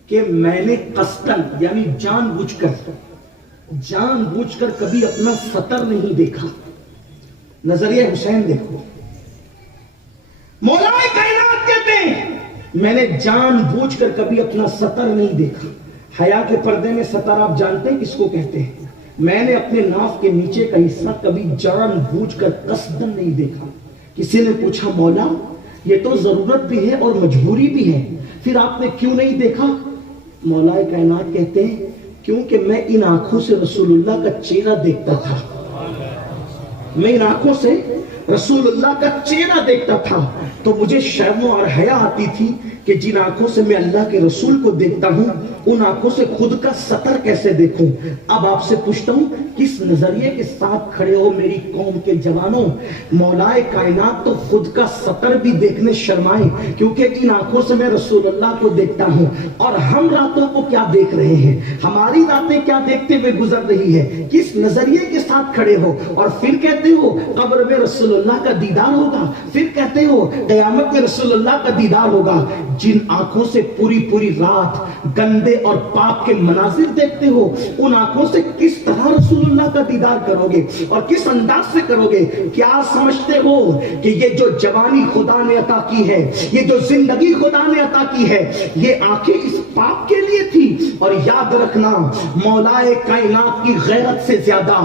کہ میں نے قصداً یعنی جان بوجھ کر کبھی اپنا سطر نہیں دیکھا۔ نظریہ حسین دیکھو، مولا کائنات کہتے ہیں میں نے جان بوجھ کر کبھی اپنا سطر نہیں دیکھا۔ حیا کے پردے میں سطر آپ جانتے ہیں کس کو کہتے ہیں؟ میں نے اپنے ناف کے نیچے کا حصہ کبھی جان بوجھ کر قصداً نہیں دیکھا۔ کسی نے پوچھا مولا یہ تو ضرورت بھی ہے اور مجبوری بھی ہے، پھر آپ نے کیوں نہیں دیکھا؟ مولا کائنات کہتے ہیں کیونکہ میں ان آنکھوں سے رسول اللہ کا چہرہ دیکھتا تھا، میں ان آنکھوں سے رسول اللہ کا چہرہ دیکھتا تھا، تو مجھے شرم اور حیا آتی تھی کہ جن آنکھوں سے میں اللہ کے رسول کو دیکھتا ہوں ان آنکھوں سے خود کا سطر کیسے دیکھوں۔ اب آپ سے پوچھتا ہوں کس نظریے کے ساتھ کھڑے ہو میری قوم کے جوانوں؟ مولائے کائنات تو خود کا سطر بھی دیکھنے شرمائے، کیونکہ ان آنکھوں سے میں رسول اللہ کو دیکھتا ہوں۔ اور ہم راتوں کو کیا دیکھ رہے ہیں، ہماری راتیں کیا دیکھتے ہوئے گزر رہی ہے، کس نظریے کے ساتھ کھڑے ہو؟ اور پھر کہتے ہو قبر میں رسول اللہ کا دیدار ہوگا، پھر کہتے ہو قیامت میں رسول اللہ کا دیدار ہوگا۔ جن آنکھوں سے پوری پوری رات گندے اور پاک کے مناظر دیکھتے ہو ان آنکھوں سے کس طرح رسول اللہ کا دیدار کرو گے اور کس انداز سے کرو گے؟ کیا سمجھتے ہو کہ یہ جو جوانی خدا نے عطا کی ہے، یہ جو زندگی خدا نے عطا کی ہے، یہ آنکھیں اس پاک کے لیے تھی؟ اور یاد رکھنا مولائے کائنات کی غیرت سے زیادہ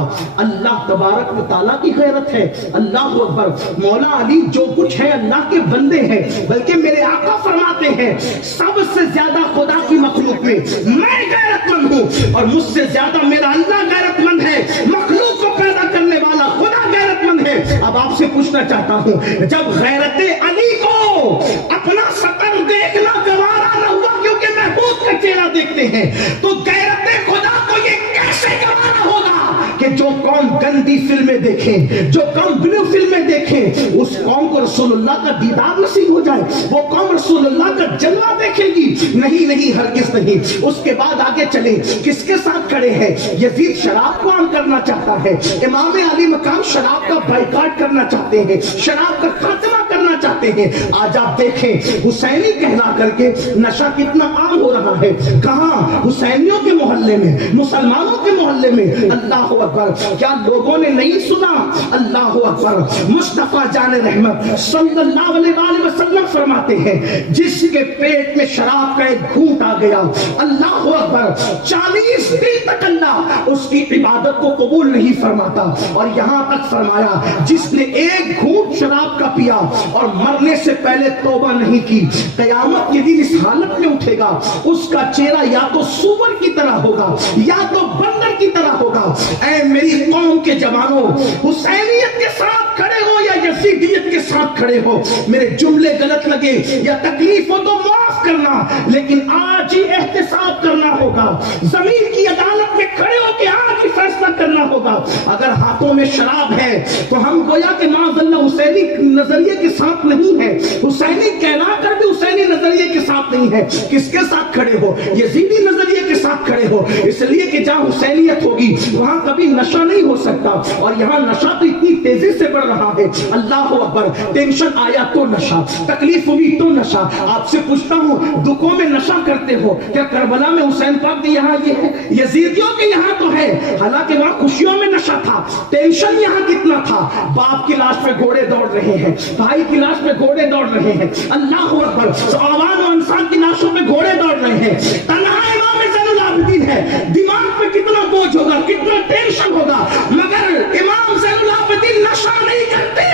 اللہ تبارک و تعالیٰ کی غیرت ہے۔ اللہ اکبر۔ مولا علی جو کچھ ہے اللہ کے بندے ہیں، بلکہ میرے آقا فرماتے ہیں سب سے زیادہ خدا کی مخلوق میں میں غیرت مند ہوں، اور مجھ سے زیادہ میرا اللہ غیرت مند ہے۔ مخلوق کو پیدا کرنے والا خدا غیرت مند ہے۔ اب آپ سے پوچھنا چاہتا ہوں، جب غیرت علی کو اپنا سطر دیکھنا گوارا نہ ہوا کیونکہ محبوب کا چہرہ دیکھتے ہیں، تو غیرت خدا کو یہ کیسے گوارا ہوگا کہ جو قوم گندی فلمیں دیکھیں، جو قوم بلو فلمیں دیکھیں، اس قوم کو رسول اللہ کا دیدار نصیب ہو جائے؟ وہ قوم رسول اللہ کا جلوہ دیکھے گی؟ نہیں نہیں، ہرگز نہیں۔ اس کے بعد آگے چلیں، کس کے ساتھ کھڑے ہیں؟ یزید شراب کو عام کرنا چاہتا ہے، امام علی مقام شراب کا بائیکاٹ کرنا چاہتے ہیں، شراب کا خاتمہ کرنا چاہتے ہیں۔ آج آپ دیکھیں حسینی کہلا کر کے نشہ کتنا عام ہو رہا ہے، کہاں؟ حسینیوں کے محلے میں، مسلمانوں کے محلے میں۔ اللہ اکبر۔ کیا لوگوں نے نہیں سنا؟ اللہ اکبر۔ مصطفیٰ جان رحمت صلی اللہ علیہ وآلہ وسلم فرماتے ہیں جس کے پیٹ میں شراب کا ایک گھونٹ آ گیا، اللہ اکبر، 40 دن تک اللہ اس کی عبادت کو قبول نہیں فرماتا۔ اور یہاں تک فرمایا جس نے ایک گھونٹ شراب کا پیا اور مرنے سے پہلے توبہ نہیں کی، قیامت کے دن اس حالت میں اٹھے گا، اس کا چہرہ یا تو سور کی طرح ہوگا یا تو بندر کی طرح ہوگا۔ اے میری قوم کے جوانوں، حسینیت کے ساتھ کھڑے ہو یا یزیدیت کے ساتھ کھڑے ہو، میرے جملے غلط لگے یا تکلیف ہو تو معاف کرنا، لیکن آج ہی احتساب کرنا ہوگا، زمین کی عدالت میں کھڑے ہو کے آج ہی فیصلہ کرنا ہوگا۔ اگر ہاتھوں میں شراب ہے تو ہم گویا کہ معاذ اللہ حسینی نظریے کے ساتھ نہیں ہے، حسینی کہلا کر بھی حسینی نظریے کے ساتھ نہیں ہے۔ کس کے ساتھ کھڑے ہو؟ یزیدی نظریے کے ساتھ کھڑے ہو، اس لیے کہ جہاں حسینیت ہوگی وہاں کبھی نشہ نہیں ہو سکتا، اور یہاں نشہ تو اتنی تیزی سے بڑھ رہا ہے۔ اللہ اکبر۔ ٹینشن آیا تو نشہ، تکلیف ہوئی تو نشہ۔ آپ سے پوچھتا ہوں دکھوں میں نشہ کرتے ہو کیا؟ کربلا میں حسین پاک کے یہاں یہ ہے، یزیدیوں کے یہاں تو ہے، حالانکہ وہاں خوشیوں میں نشہ تھا۔ ٹینشن یہاں کتنا تھا؟ باپ کی لاش پہ گھوڑے دوڑ رہے ہیں، بھائی کی لاش پہ گھوڑے دوڑ رہے ہیں، اللہ اکبر، عوام و انسان کی لاشوں پہ گھوڑے دوڑ رہے ہیں۔ تنہا امام زین العابدین ہے، دماغ پہ کتنا بوجھ ہوگا، کتنا ٹینشن ہوگا، مگر امام زین العابدین نشہ نہیں کرتے۔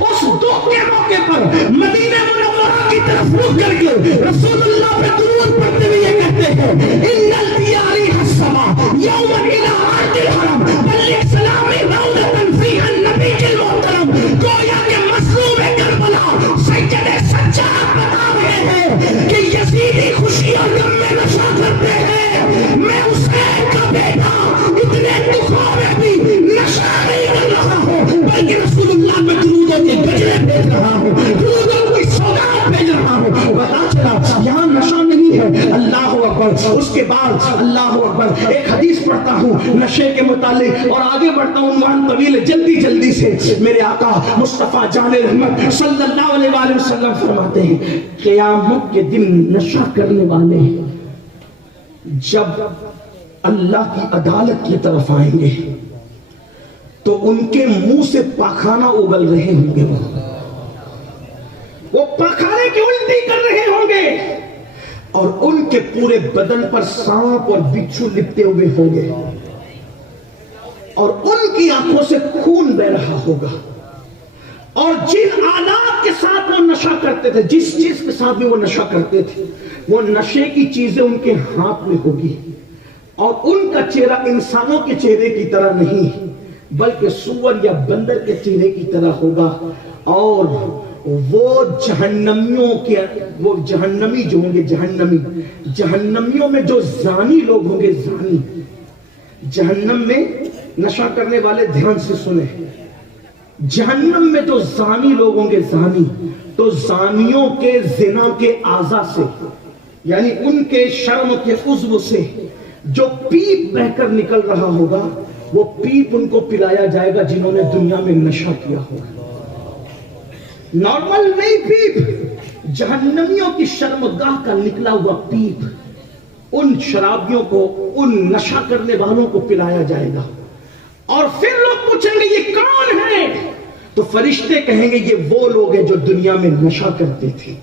اس دکھ کے موقع پر مدینہ منورہ کی طرف رخ کر کے رسول اللہ پہ درود پڑھتے ہوئے یہ کہتے ہیں ان الدیاری السما یوم الى ارض الحرم بلغ سلامی روضۃ فیہا النبی المحترم۔ گویا کہ مظلوم کربلا سید سجاد بتا رہے ہیں کہ یزیدی خوشی اور غم میں نشہ کرتے ہیں، میں حسین کا بیٹا اتنے دکھوں میں بھی نشہ نہیں کر رہا ہوں، بلکہ رسول اللہ پہ درودوں کے گجرے بھیج رہا ہوں، درودوں کی سوگات بھیج رہا ہوں۔ پتا چلا یہاں نشہ نہیں ہے۔ اللہ اکبر۔ اس کے بعد اللہ اکبر ایک حدیث پڑھتا ہوں نشے کے متعلق اور آگے بڑھتا ہوں، عنوان طویل، جلدی سے۔ میرے آقا مصطفیٰ جان رحمت صلی اللہ علیہ وآلہ وسلم فرماتے ہیں قیامت کے دن نشہ کرنے والے جب اللہ کی عدالت کی طرف آئیں گے تو ان کے منہ سے پاخانہ اگل رہے ہوں گے، وہ پاخانے کی الٹی کر رہے ہوں گے، اور ان کے پورے بدن پر سانپ اور بچھو لپٹے ہوئے ہوں گے، اور ان کی آنکھوں سے خون بہ رہا ہوگا، اور جن آلات کے ساتھ وہ نشہ کرتے تھے، جس چیز کے ساتھ بھی وہ نشہ کرتے تھے، وہ نشے کی چیزیں ان کے ہاتھ میں ہوگی، اور ان کا چہرہ انسانوں کے چہرے کی طرح نہیں بلکہ سور یا بندر کے چہرے کی طرح ہوگا، اور وہ جہنمی جو ہوں گے، جہنمیوں میں جو زانی لوگ ہوں گے، زانی جہنم میں نشہ کرنے والے دھیان سے سنیں، جہنم میں جو زانی لوگ ہوں گے، زانی تو زانیوں کے زنا کے اعضاء سے، یعنی ان کے شرم کے عضو سے جو پیپ بہ کر نکل رہا ہوگا، وہ پیپ ان کو پلایا جائے گا جنہوں نے دنیا میں نشہ کیا ہوگا۔ نارمل نہیں پیپ، جہنمیوں کی شرمگاہ کا نکلا ہوا پیپ ان شرابیوں کو، ان نشہ کرنے والوں کو پلایا جائے گا۔ اور پھر لوگ پوچھیں گے یہ کون ہے؟ تو فرشتے کہیں گے یہ وہ لوگ ہیں جو دنیا میں نشہ کرتے تھے۔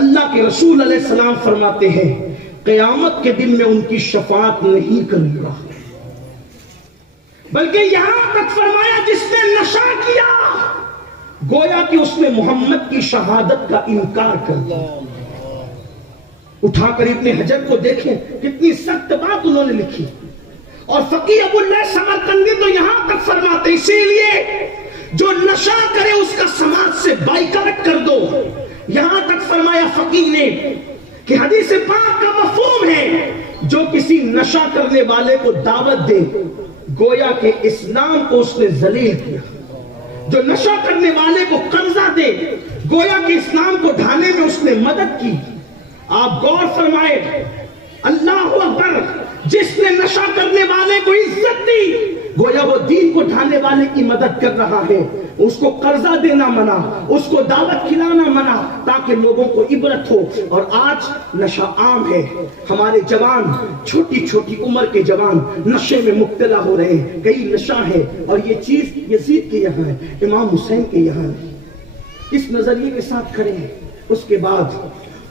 اللہ کے رسول علیہ السلام فرماتے ہیں قیامت کے دن میں ان کی شفاعت نہیں کروں گا، بلکہ یہاں تک فرمایا جس نے نشہ کیا گویا کہ اس نے محمد کی شہادت کا انکار کر دیا۔ اٹھا کر ابن حجر کو دیکھیں کتنی سخت بات انہوں نے لکھی، اور فقیہ ابو اللہ سمرقندی تو یہاں تک فرماتے اسی لیے جو نشہ کرے اس کا سماج سے بائیکاٹ کر دو۔ یہاں تک فرمایا فقیہ نے کہ حدیث پاک کا مفہوم ہے جو کسی نشہ کرنے والے کو دعوت دے گویا کہ اسلام کو اس نے ذلیل کیا، جو نشہ کرنے والے کو قرضہ دے گویا کہ اسلام کو ڈھانے میں اس نے مدد کی۔ آپ غور فرمائے، اللہ اکبر، جس نے نشہ کرنے والے کو عزت دی گویا وہ دین کو ڈھانے والے کی مدد کر رہا ہے۔ اس کو قرضہ دینا منع، اس کو دعوت کھلانا منع تاکہ لوگوں کو عبرت ہو۔ اور آج نشہ عام ہے، ہمارے جوان چھوٹی چھوٹی عمر کے جوان نشے میں مبتلا ہو رہے ہیں۔ کئی نشہ ہے اور یہ چیز یزید کے یہاں ہے، امام حسین کے یہاں ہے۔ اس نظریے کے ساتھ کھڑے ہیں۔ اس کے بعد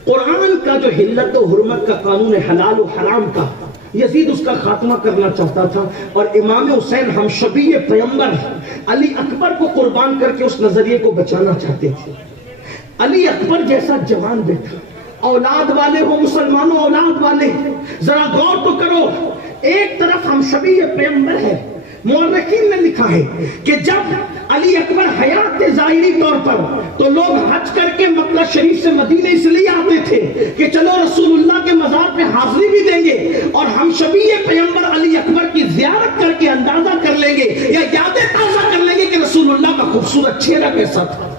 قرآن کا جو حلت و حرمت کا قانون ہے، حلال و حرام کا، یزید اس کا خاتمہ کرنا چاہتا تھا، اور امام حسین ہم شبیہ پیغمبر علی اکبر کو قربان کر کے اس نظریے کو بچانا چاہتے تھے۔ علی اکبر جیسا جوان بیٹا، اولاد والے ہو مسلمانوں، اولاد والے، ذرا غور تو کرو، ایک طرف ہم شبیہ پیغمبر ہے، مورخین نے لکھا ہے کہ جب علی اکبر حیات تھے ظاہری طور پر تو لوگ حج کر کے مکہ شریف سے مدینے اس لیے آتے تھے کہ چلو رسول اللہ کے مزار پہ حاضری بھی دیں گے اور ہم شبیہ پیغمبر علی اکبر کی زیارت کر کے اندازہ کر لیں گے یا یادیں تازہ کر لیں گے کہ رسول اللہ کا خوبصورت چہرہ کیسا تھا۔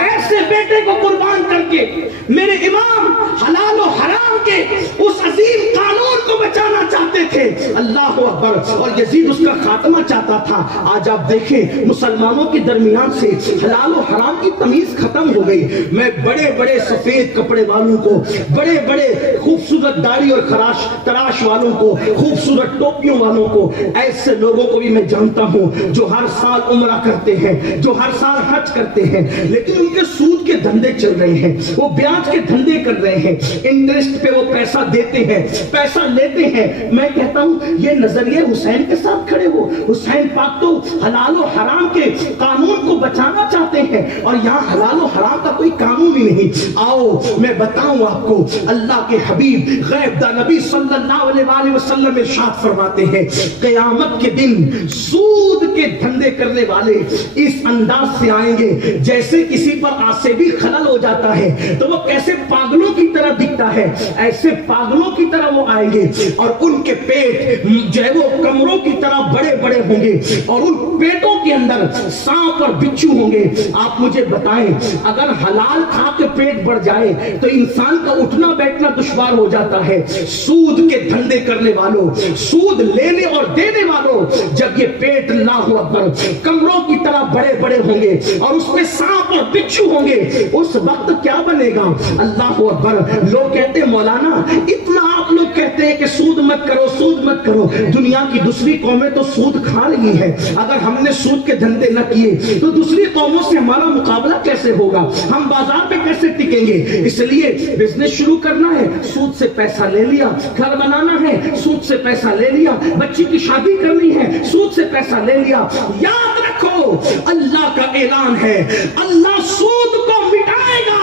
ایسے بیٹے کو قربان کر کے میرے امام حلال و حرام کے اس عظیم قانون کو بچانا چاہتے تھے۔ اللہ اکبر، اور یزید اس کا خاتمہ چاہتا تھا۔ آج آپ دیکھیں مسلمانوں کے درمیان سے حلال و حرام کی تمیز ختم ہو گئی۔ میں بڑے بڑے سفید کپڑے والوں کو، بڑے بڑے خوبصورت داڑھی اور خراش تراش والوں کو، خوبصورت ٹوپیوں والوں کو، ایسے لوگوں کو بھی میں جانتا ہوں جو ہر سال عمرہ کرتے ہیں، جو ہر سال حج کرتے ہیں، لیکن ان کے سود کے دھندے چل رہے ہیں، وہ بیاج کے دھندے کر رہے ہیں، انٹرسٹ پہ وہ پیسہ دیتے ہیں، پیسہ لیتے ہیں۔ میں کہتا ہوں یہ نظریے حسین کے ساتھ کھڑے ہو۔ حسین پاک تو حلال و حرام کے قانون کو بچانا چاہتے ہیں اور یہاں حلال و حرام کا کوئی قانون ہی نہیں۔ آؤ میں بتاؤں آپ کو، اللہ کے حبیب غیب دا نبی صلی اللہ علیہ وسلم ارشاد فرماتے ہیں قیامت کے دن سود کے دھندے کرنے والے اس انداز سے آئیں گے جیسے کسی پر آسیبی خلل ہو جاتا ہے تو وہ کیسے پاگلوں کی طرح دکھتا ہے، ایسے پاگلوں کی طرح وہ آئیں گے اور ان کے پیٹ جو ہے وہ کمروں کی طرح بڑے بڑے ہوں گے اور ان پیٹوں کے اندر سانپ اور بچھو ہوں گے۔ آپ مجھے بتائیں اگر حلال کھا کے پیٹ بڑھ جائے تو انسان کا اٹھنا بیٹھنا دشوار ہو جاتا ہے۔ سود کے دھندے کرنے والوں، سود لینے اور دینے والوں، جب یہ پیٹ اللہ اکبر کمروں کی طرح بڑے بڑے ہوں گے اور اس میں سانپ اور بچھو ہوں گے، اس وقت کیا بنے گا؟ اللہ اکبر۔ لوگ کہتے ہیں مولانا اتنا آپ لوگ کہتے ہیں کہ سود مت کرو، سود مت کرو، دنیا کی دوسری قومیں تو سود کھا رہی ہے، اگر ہم نے سود کے دھندے نہ کیے تو دوسری قوموں سے ہمارا مقابلہ کیسے ہوگا؟ ہم بازار میں کیسے ٹکیں گے؟ اس لیے بزنس شروع کرنا ہے، سود سے پیسہ لے لیا، گھر بنانا ہے، سود سے پیسہ لے لیا، بچی کی شادی کرنی ہے، سود سے پیسہ لے لیا۔ یاد رکھو اللہ کا اعلان ہے، اللہ سود کو مٹائے گا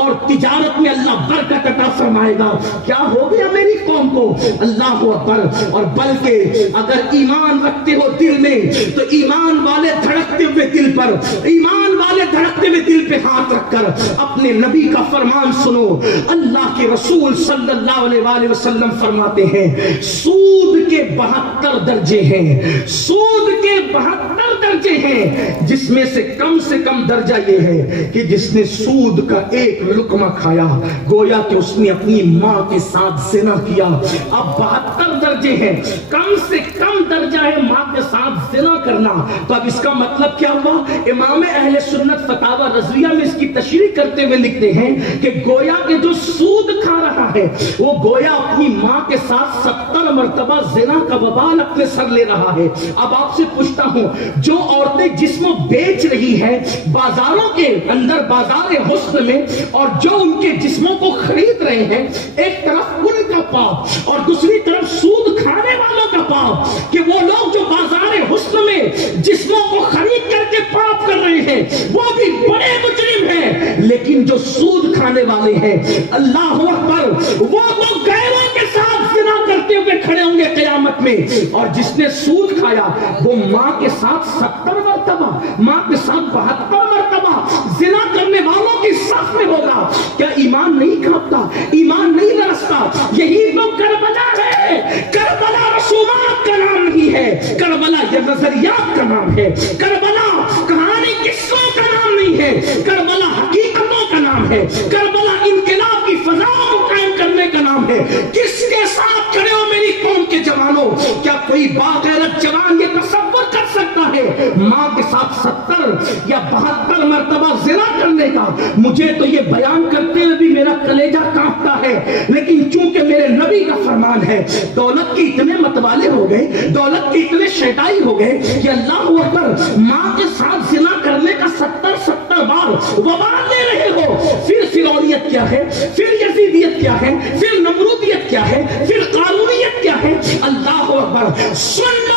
اور تجارت میں اللہ برکت عطا فرمائے گا. کیا ہو گیا میری قوم کو؟ اللہ اکبر. اور بلکہ اگر ایمان رکھتے ہو دل میں تو ایمان والے دھڑکتے ہوئے دل پر، ایمان والے دھڑکتے ہوئے دل پہ ہاتھ رکھ کر اپنے نبی کا فرمان سنو. اللہ کے رسول صلی اللہ علیہ وآلہ وسلم فرماتے ہیں سود کے 72 درجے ہیں، سود کے 72 درجے ہیں، جس میں سے کم درجہ یہ ہے کہ جس نے سود کا ایک لقمہ کھایا گویا کہ اس نے اپنی ماں کے ساتھ زنا کیا. اب 72 درجے ہیں، کم سے کم درجہ ہے ماں کے ساتھ زنا کرنا. تو اب اس کا مطلب کیا ہوا؟ امام اہل سنت فتاوی رضویہ میں اس کی تشریح کرتے ہوئے لکھتے ہیں کہ گویا کہ جو سود کھا رہا ہے وہ گویا اپنی ماں کے ساتھ 70 مرتبہ زنا کا وبال اپنے سر لے رہا ہے. اب آپ سے پوچھتا ہوں جو عورتیں جسم بیچ رہی ہے بازاروں کے اندر، بازار حسن میں، اور جو ان کے جسموں کو خرید رہے ہیں، ایک طرف ان کا پاپ اور دوسری طرف سود کھانے والوں کا پاپ، کہ وہ لوگ جو بازار حسن میں جسموں کو خرید کر کے پاپ کر رہے ہیں وہ بھی بڑے مجرم ہیں، لیکن جو سود کھانے والے ہیں اللہ اکبر وہ غیروں کے ساتھ زنا کرتے ہوئے کھڑے ہوں گے قیامت میں. اور جس نے سود کھایا وہ ماں کے ساتھ 70 مرتبہ، ماں کے ساتھ 72 مرتبہ زنا کرنے والوں کی صف میں ہوگا. کیا ایمان نہیں کھاتا؟ ایمان نہیں رستا؟ یہی تو کربلا ہے. کربلا رسومات کا نام نہیں ہے، کربلا یہ نظریات کا نام ہے. کربلا کہانی قصوں کا نام نہیں ہے، کربلا حقیقتوں کا نام ہے. کربلا انقلاب کی فضاؤں قائم کرنے کا نام ہے. کس کے ساتھ کھڑے ہو میری قوم کے جوانوں؟ کیا کوئی باغیرت جوان یہ تصور کر سکتا ہے ماں کے ساتھ 70 یا 72 مرتبہ زنا کرنے کا؟ مجھے تو یہ بیان کرتے ہوئے بھی میرا کلیجہ کانپتا ہے، لیکن چونکہ میرے نبی کا فرمان ہے دولت کے اتنے متوالے ہو گئے، دولت کے اتنے شیطائی ہو گئے کہ اللہ اکبر ماں کے ساتھ زنا کرنے کا 70 بار وبال لے رہے ہو. پھر فرعونیت کیا ہے، پھر یزیدیت کیا ہے، پھر نمرودیت کیا ہے، پھر قارونیت کیا ہے. اللہ اکبر. سن لو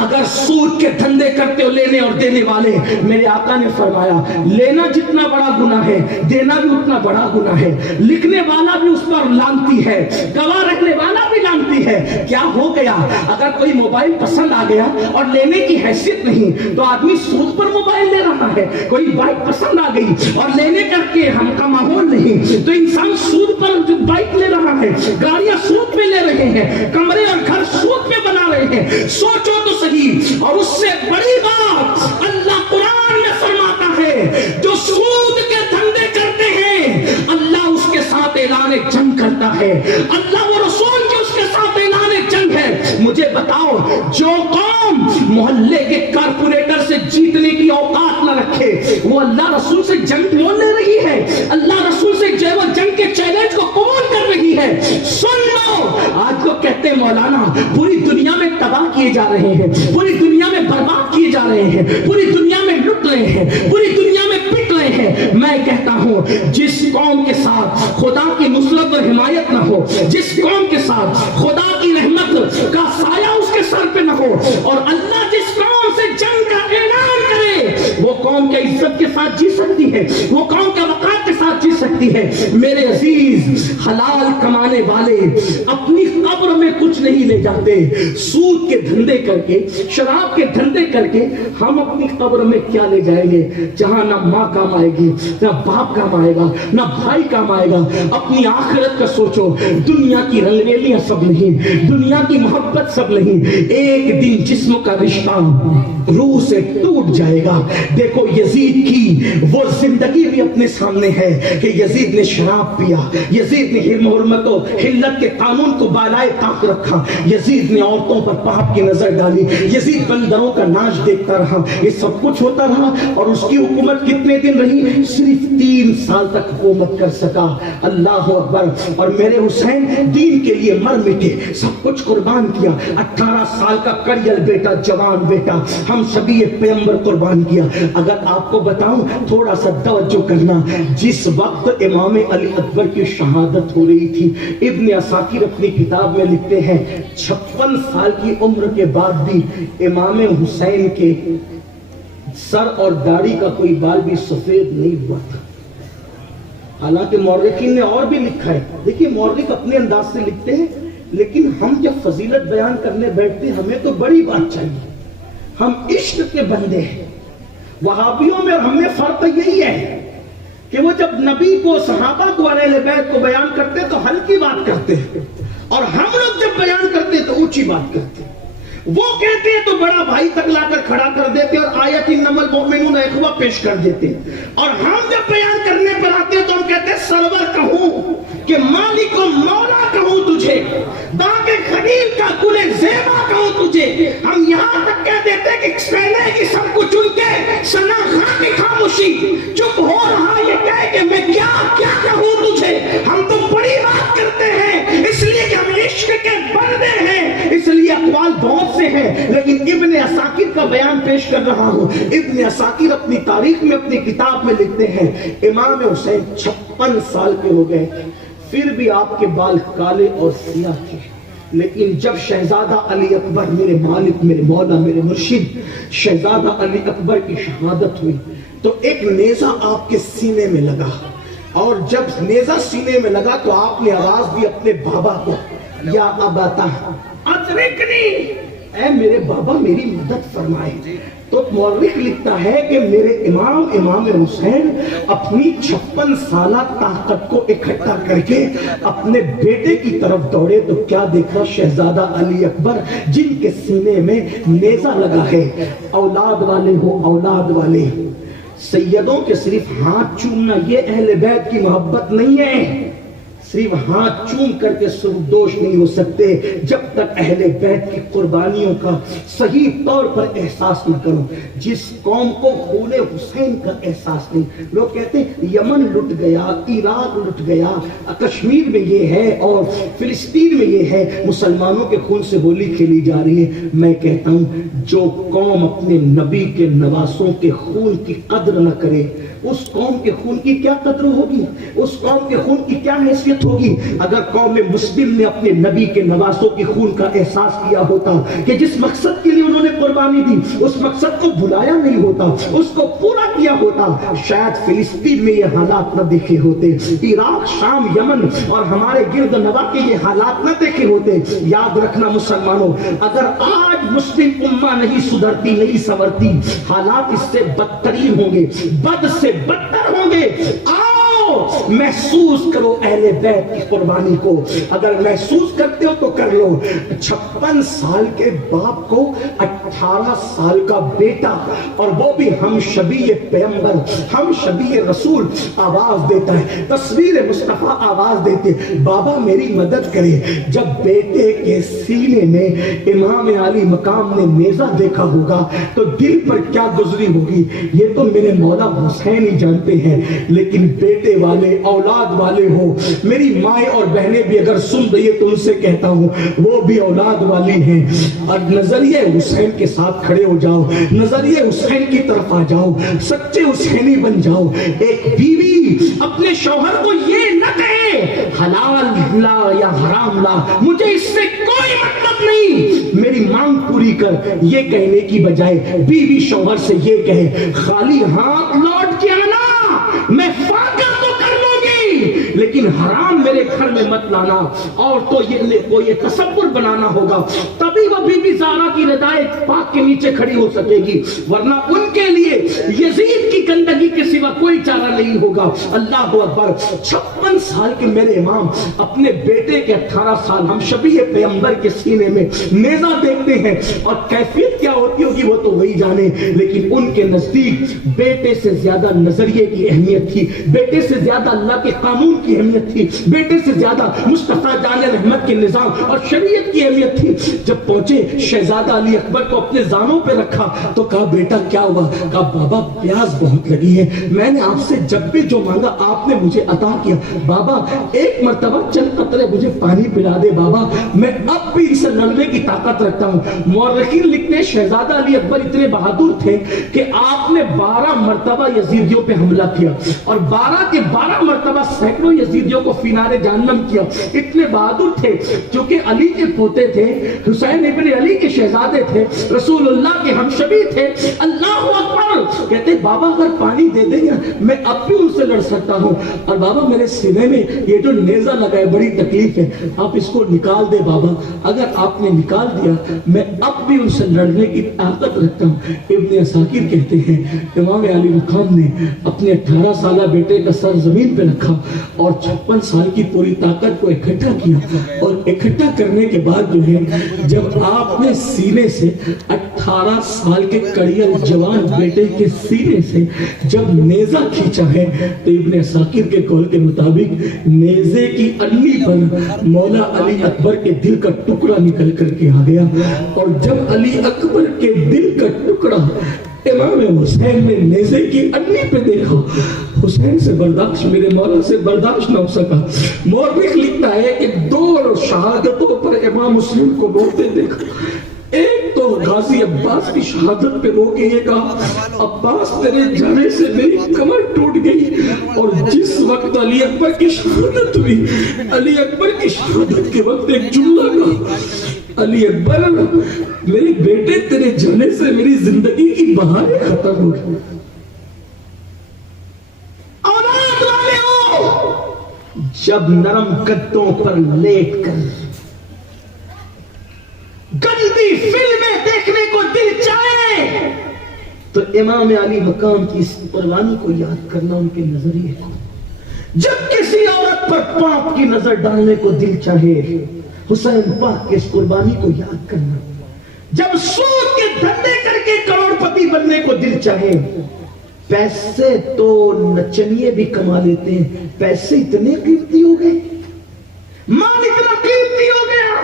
اگر سود کے دھندے کرتے ہو لینے اور دینے والے، میرے آقا نے فرمایا لینا جتنا بڑا گناہ ہے دینا بھی اتنا بڑا گناہ ہے. لکھنے والا بھی اس پر لانتی ہے، گواہ رکھنے والا بھی لانتی ہے. کیا ہو گیا؟ اگر کوئی موبائل پسند آ گیا اور لینے کی حیثیت نہیں تو آدمی سود پر موبائل لے رہا ہے. کوئی بائک پسند آ گئی اور لینے کر کے ہم کا ماحول نہیں تو انسان سود پر بائک لے رہا ہے، گاڑیاں سود پہ لے رہے ہیں، کمرے اور گھر سود پہ بنا رہے ہیں. سوچو تو صحیح. اور اس سے بڑی بات اللہ قرآن میں فرماتا ہے جو سود کے دھندے کرتے ہیں اللہ اس کے ساتھ اعلان جنگ کرتا ہے. اللہ و رسول کی اس کے ساتھ اعلان جنگ ہے. مجھے بتاؤ جو قوم محلے کے کارپوریٹر سے جیتنے کی اوقات نہ رکھے وہ اللہ رسول سے جنگ کیوں لے رہی ہے؟ اللہ رسول سے جو وہ جنگ کے چیلنج کو قبول کر رہی ہے. سن لو آج کو کہتے ہیں مولانا پوری دنیا میں تباہ کیے جا رہے ہیں، پوری دنیا میں برباد کیے جا رہے ہیں، پوری دنیا میں لٹ رہے ہیں، پوری دنیا میں پٹ رہے ہیں. میں کہتا ہوں جس قوم کے ساتھ خدا کی نصرت و حمایت نہ ہو، جس قوم کے ساتھ خدا کی رحمت کا سایہ اس کے سر پہ نہ ہو، اور اللہ جس قوم سے جنگ کا اعلان کرے وہ قوم کے عزت کے ساتھ جی سکتی ہے، وہ قوم کے وقار کے ساتھ جی سکتی ہے. میرے عزیز حلال کمانے والے اپنی قبر میں کچھ نہیں لے جاتے. سود کے دھندے کر کے، شراب کے دھندے کر کے ہم اپنی قبر میں کیا لے جائیں گے جہاں نہ ماں کام آئے گی، نہ باپ کام آئے گا، نہ بھائی کام آئے گا. اپنی آخرت کا سوچو. دنیا کی رنگریلیاں سب نہیں، دنیا کی محبت سب نہیں. ایک دن جسم کا رشتہ روح سے ٹوٹ جائے گا. دیکھو یزید کی وہ زندگی بھی اپنے سامنے ہے کہ یزید نے شراب پیا، یزید نے حرمت و حلت کے قانون کو بالائے طاق رکھا، یزید نے عورتوں پر پاپ کی نظر ڈالی، یزید بندروں کا ناچ دیکھتا رہا. یہ سب کچھ ہوتا رہا اور اس کی حکومت کتنے دن رہی؟ صرف 3 سال تک حکومت کر سکا. اللہ اکبر. اور میرے حسین دین کے لیے مر مٹے، سب کچھ قربان کیا. 18 سال کا کڑیل بیٹا، جوان بیٹا، ہم سبھی یہ پیغمبر قربان کیا. اگر آپ کو بتاؤں تھوڑا سا توجہ کرنا، جس وقت امام علی اکبر کی شہادت ہو رہی تھی، ابن عساکر اپنی کتاب میں لکھتے ہیں 56 سال کی عمر کے بعد بھی امام حسین کے سر اور داڑھی کا کوئی بال بھی سفید نہیں ہوا تھا. حالانکہ مورخین نے اور بھی لکھا ہے. دیکھیے مورخ اپنے انداز سے لکھتے ہیں، لیکن ہم جب فضیلت بیان کرنے بیٹھتے ہیں ہمیں تو بڑی بات چاہیے. ہم عشق کے بندے ہیں. وہابیوں میں اور ہم میں فرق یہی ہے کہ وہ جب نبی کو، صحابہ کو، اہل بیت کو بیان کرتے تو ہلکی بات کرتے ہیں، اور ہم لوگ جب بیان کرتے تو اونچی بات کرتے ہیں. وہ کہتے ہیں تو بڑا بھائی تک لا کر کھڑا کر دیتے اور آیت انما المؤمنون اخوہ پیش کر دیتے. اور ہم جب بیان کرنے پر آتے تو ہم کہتے ہیں سرور کہوں کہ مالک و مولا کہوں تجھے، باغ خلیل کا گل زیبا کہوں تجھے. ہم یہاں تک کہہ دیتے کہ پہلے کی سب کو چن کے ثنا خان کی خاموشی، چپ ہو رہا یہ کہہ کہ میں کیا کیا کہوں تجھے. ہم تو بڑی بات کرتے ہیں اس لیے کہ ہم عشق کے بندے ہیں، اس لیے اقوال بہت سے ہیں، لیکن ابن عساکر کا بیان پیش کر رہا ہوں. ابن عساکر اپنی تاریخ میں، اپنی کتاب میں لکھتے ہیں امام حسین 56 سال کے ہو گئے، پھر بھی آپ کے بال کالے اور سیاہ تھے. لیکن جب شہزادہ علی اکبر، میرے مالک، میرے مولا، میرے مرشد شہزادہ علی اکبر کی شہادت ہوئی تو ایک نیزہ آپ کے سینے میں لگا، اور جب نیزہ سینے میں لگا تو آپ نے آواز دی اپنے بابا کو، یا اباتا ادرکنی، اے میرے بابا میری مدد فرمائے. تو مورخ لکھتا ہے کہ میرے امام حسین اپنی 56 سالہ طاقت کو اکٹھا کر کے اپنے بیٹے کی طرف دوڑے تو کیا دیکھا؟ شہزادہ علی اکبر جن کے سینے میں نیزہ لگا ہے. اولاد والے ہو، اولاد والے، سیدوں کے صرف ہاتھ چومنا یہ اہل بیت کی محبت نہیں ہے. صرف ہاتھ چوم کر کے سردوش نہیں ہو سکتے جب تک اہل بیت کی قربانیوں کا صحیح طور پر احساس نہ کرو. جس قوم کو خون حسین کا احساس نہیں، لوگ کہتے ہیں یمن لٹ گیا، عراق لٹ گیا، کشمیر میں یہ ہے اور فلسطین میں یہ ہے، مسلمانوں کے خون سے ہولی کھیلی جا رہی ہے. میں کہتا ہوں جو قوم اپنے نبی کے نواسوں کے خون کی قدر نہ کرے اس قوم کے خون کی کیا قدر ہوگی، اس قوم کے خون کی کیا حیثیت ہوگی. اگر قوم مسلم نے اپنے نبی کے نواسوں کی خون کا احساس کیا ہوتا کہ جس مقصد کے لیے انہوں نے قربانی دی اس مقصد کو بھلایا نہیں ہوتا، اس کو پورا کیا ہوتا، شاید فلسطین میں یہ حالات نہ دیکھے ہوتے، عراق، شام، یمن اور ہمارے گرد نواح کے یہ حالات نہ دیکھے ہوتے. یاد رکھنا مسلمانوں، اگر آج مسلم امہ نہیں سدھرتی، نہیں سنورتی، حالات اس سے بدترین ہوں گے، بد سے بدتر ہوں گے. آؤ محسوس کرو اہل بیت کی قربانی کو. اگر محسوس کرتے ہو تو کر لو. 56 سال کے باپ کو 18 سال کا بیٹا، اور وہ بھی ہم شبیہ پیغمبر، ہم شبیہ رسول آواز دیتا ہے، تصویر مصطفیٰ آواز دیتے بابا میری مدد کرے. جب بیٹے کے سینے میں امام علی مقام نے نیزہ دیکھا ہوگا تو دل پر کیا گزری ہوگی یہ تو میرے مولا حسین ہی جانتے ہیں. لیکن بیٹے والے، اولاد والے ہو، میری مائیں اور بہنیں بھی اگر سن رہی ہے تو ان سے کہتا ہوں وہ بھی اولاد والی ہیں. اور نظریہ حسین کے ساتھ کھڑے ہو جاؤ، نظریہ حسین کی طرف آ جاؤ، سچے حسینی بن جاؤ. ایک بیوی اپنے شوہر کو یہ نہ کہے حلال لا یا حرام لا، مجھے اس سے کوئی مطلب نہیں، میری مانگ پوری کر، یہ کہنے کی بجائے بیوی شوہر سے یہ کہے خالی ہاتھ لوٹ کے آنا، میں فاقہ تو کر لوں گی لیکن حرام میرے گھر میں مت لانا. اور تو یہ تصور بنانا ہوگا تبھی وہ بی بی زہرا کی ردائے پاک کے نیچے کھڑی ہو سکے گی، ورنہ ان کے لیے یزید کی گندگی کے سوا کوئی چارہ نہیں ہوگا. اللہ اکبر. 56 سال کے میرے امام اپنے بیٹے کے 18 سال ہم شبیہ پیغمبر کے سینے میں نیزہ دیکھتے ہیں، اور کیفیت کیا ہوتی ہوگی وہ تو وہی جانے. لیکن ان کے نزدیک بیٹے سے زیادہ نظریے کی اہمیت تھی، بیٹے سے زیادہ اللہ کے قانون کی اہمیت تھی، بیٹے سے زیادہ مصطفیٰ جان رحمت کے نظام اور شریعت کی اہمیت تھی. جب پہنچے شہزادہ علی اکبر کو اپنے زانوں پہ رکھا تو کہا بیٹا کیا ہوا؟ کہا بابا پیاس بہت لگی ہے، میں نے آپ سے جب بھی جو مانگا آپ نے مجھے عطا کیا. بابا ایک مرتبہ چند قطرے مجھے پانی پلا دے بابا، میں اب بھی ان سے لڑنے کی طاقت رکھتا ہوں. مورخین لکھتے ہیں شہزادہ علی اکبر اتنے بہادر تھے کہ آپ نے 12 مرتبہ یزیدیوں پہ حملہ کیا، اور 12 کے 12 مرتبہ سینکڑوں یزید یزیدیوں کو فینار جہنم کیا. اتنے بہادر تھے کیونکہ علی کے پوتے تھے, حسین ابن علی کے شہزادے تھے, رسول اللہ کے ہمشبی تھے. اللہ اکبر. کہتے بابا اگر پانی دے دیں میں اب بھی ان سے لڑ سکتا ہوں, اور بابا میرے سینے میں یہ جو نیزہ لگا ہے بڑی تکلیف ہے, آپ اس کو نکال دے بابا. اگر آپ نے نکال دیا میں اب بھی ان سے لڑنے کی طاقت رکھتا ہوں. ابن عساکر کہتے ہیں امام علی مقام نے اپنے 18 سالہ بیٹے کا سر زمین پہ رکھا اور 56 سال کی پوری طاقت کو اکٹھا کیا, اور اکٹھا کرنے کے بعد جو ہے جب آپ نے سینے سے 18 سال کے کڑیل جوان بیٹے کے سینے سے جب نیزہ کھینچا ہے تو ابن عساکر کے قول کے مطابق نیزے کی انڈی پر مولا علی اکبر کے دل کا ٹکڑا نکل کر کے آ گیا. اور جب علی اکبر کے دل کا ٹکڑا امام حسین نے نیزے کی انڈی پہ دیکھا, حسین سے برداشت, میرے مولا سے برداشت نہ ہو سکا. مورخ لکھتا ہے کہ 2 شہادتوں پر امام مسلم کو روتے دیکھا. ایک تو غازی عباس کی شہادت پہ رو کے یہ کہا عباس تیرے جانے سے میری کمر ٹوٹ گئی, اور جس وقت علی اکبر کی شہادت ہوئی علی اکبر کی شہادت کے وقت ایک جملہ کہا علی اکبر میرے بیٹے تیرے جانے سے میری زندگی کی بہاریں ختم ہو گئی. اولاد والے ہو جب نرم قدوں پر لیٹ کر گندی فلمیں دیکھنے کو دل چاہے تو امام علی مقام کی اس قربانی کو یاد کرنا ان کے نظریے کو. جب کسی عورت پر پاپ کی نظر ڈالنے کو دل چاہے حسین پاک کے اس قربانی کو یاد کرنا. جب سود کے دھندے کر کے کروڑ پتی بننے کو دل چاہے, پیسے تو نچنیے بھی کما لیتے ہیں, پیسے اتنے قیمتی ہو گئے, مال اتنا قیمتی ہو گیا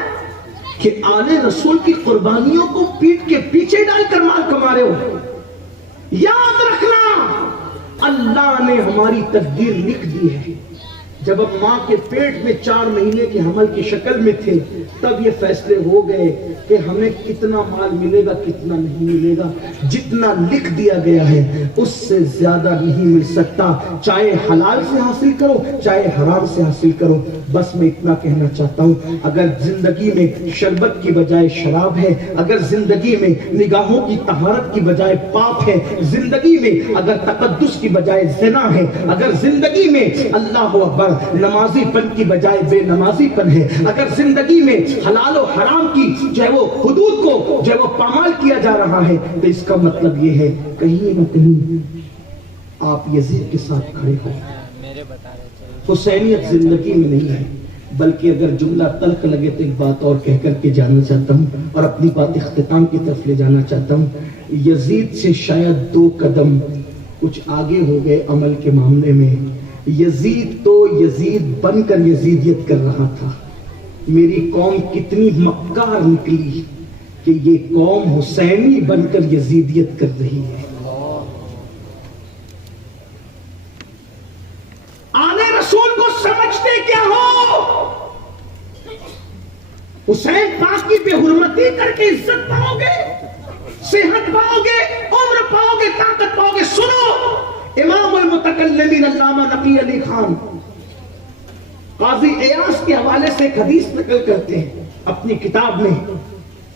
کہ آل رسول کی قربانیوں کو پیٹ کے پیچھے ڈال کر مال کما رہے ہو. یاد رکھنا اللہ نے ہماری تقدیر لکھ دی ہے. جب ہم ماں کے پیٹ میں 4 مہینے کے حمل کی شکل میں تھے تب یہ فیصلے ہو گئے کہ ہمیں کتنا مال ملے گا کتنا نہیں ملے گا. جتنا لکھ دیا گیا ہے اس سے زیادہ نہیں مل سکتا, چاہے حلال سے حاصل کرو چاہے حرام سے حاصل کرو. بس میں اتنا کہنا چاہتا ہوں, اگر زندگی میں شربت کی بجائے شراب ہے, اگر زندگی میں نگاہوں کی طہارت کی بجائے پاپ ہے, زندگی میں اگر تقدس کی بجائے زنا ہے, اگر زندگی میں اللہ اکبر نمازی پن کی بجائے بے نمازی پن ہے, اگر زندگی میں حلال و حرام کی جو ہے وہ حدود کو جو ہے وہ پامال کیا جا رہا ہے, تو اس کا مطلب یہ ہے کہیں نہ کہیں آپ یزید کے ساتھ کھڑے ہو. حسینیت زندگی میں نہیں ہے, بلکہ اگر جملہ تلخ لگے تو ایک بات اور کہہ کر کے جانا چاہتا ہوں اور اپنی بات اختتام کی طرف لے جانا چاہتا ہوں. یزید سے شاید 2 قدم کچھ آگے ہو گئے عمل کے معاملے میں. یزید تو یزید بن کر یزیدیت کر رہا تھا. میری قوم کتنی مکار نکلی کہ یہ قوم حسینی بن کر یزیدیت کر رہی ہے. آنے رسول کو سمجھتے کیا ہو؟ حسین پاک کی بے حرمتی کر کے عزت پاؤ گے, صحت پاؤ گے, عمر پاؤ گے, طاقت پاؤ گے. سنو, امام المتکلمین علامہ نقی علی خان قاضی ایاز کے حوالے سے ایک حدیث نقل کرتے ہیں اپنی کتاب میں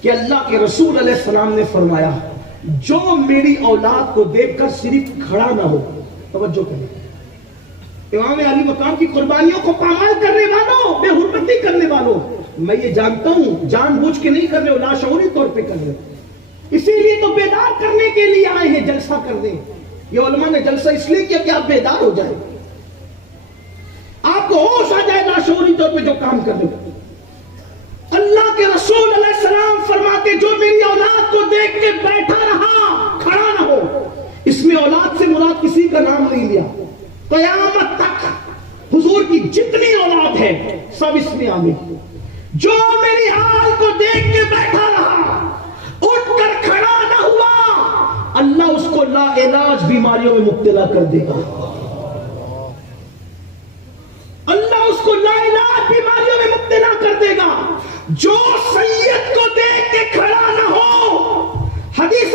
کہ اللہ کے رسول علیہ السلام نے فرمایا جو میری اولاد کو دیکھ کر صرف کھڑا نہ ہو. توجہ کریں, امام علی مقام کی قربانیوں کو پامال کرنے والوں, بے حرمتی کرنے والوں, میں یہ جانتا ہوں جان بوجھ کے نہیں کر رہے ہو, لاشعوری طور پہ کر رہے ہو. اسی لیے تو بیدار کرنے کے لیے آئے ہیں, جلسہ کر دیں. یہ علماء نے جلسہ اس لیے کیا کہ آپ بیدار ہو جائیں, آپ کو ہوش آ جائے لاشعوری طور پہ جو کام کر رہے ہو. اللہ کے رسول علیہ السلام فرماتے جو میری اولاد کو دیکھ کے بیٹھا رہا کھڑا نہ ہو. اس میں اولاد سے مراد کسی کا نام نہیں لیا. قیامت تک حضور کی جتنی اولاد ہے سب اس میں آمین. جو میری حال کو دیکھ کے بیٹھا رہا اٹھ کر کھڑا نہ ہوا, اللہ اس کو لا علاج بیماریوں میں مبتلا کر دے گا. اللہ اس کو لا علاج بیماریوں میں مبتلا کر دے گا. جو سید کو دیکھ کے کھڑا نہ ہو, حدیث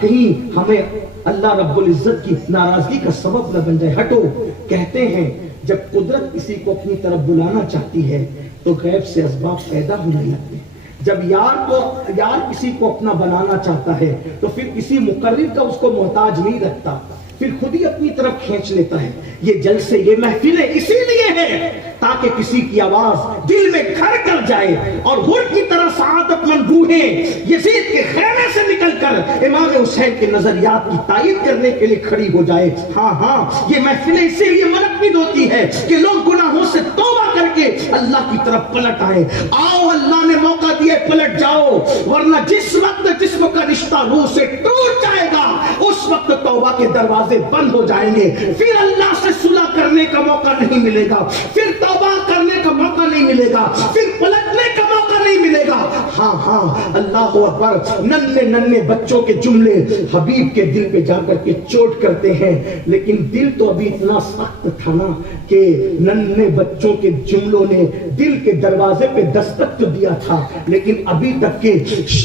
کہیں ہمیں اللہ رب العزت کی ناراضگی کا سبب نہ بن جائے. ہٹو. کہتے ہیں جب قدرت کسی کو اپنی طرف بلانا چاہتی ہے تو غیب سے اسباب پیدا ہونے لگتے ہیں. جب یار کسی کو اپنا بنانا چاہتا ہے تو پھر کسی مقرر کا اس کو محتاج نہیں رکھتا, پھر خود ہی اپنی طرف کھینچ لیتا ہے. یہ جلسے, یہ محفلیں اسی لیے ہیں تاکہ کسی کی آواز دل میں گھر کر جائے اور غر کی طرح سعادت مند روحیں یزید کے خیمے سے نکل کر امام حسین کے نظریات کی تائید کرنے کے لیے کھڑی ہو جائے. ہاں یہ محفلیں اسی لیے منعقد ہوتی ہے کہ لوگ گناہوں سے توبہ کر کے اللہ کی طرف پلٹ آئے. آؤ, اللہ نے موقع دیا, پلٹ جاؤ, ورنہ جس وقت جسم کا رشتہ روح سے ٹوٹ جائے گا اس وقت توبہ کے دروازے بند ہو جائیں گے. پھر اللہ سے صلح کرنے کا موقع نہیں ملے گا, پھر توبہ کرنے کا موقع نہیں ملے گا, پھر پلٹنے کا موقع نہیں ملے گا. ہاں اللہ اکبر. ننھے بچوں کے جملے حبیب کے دل پہ جا کر کے چوٹ کرتے ہیں, لیکن دل تو ابھی اتنا سخت تھا نا کہ ننھے بچوں کے جملوں نے دل کے دروازے پہ دستک تو دیا تھا, لیکن ابھی تک کے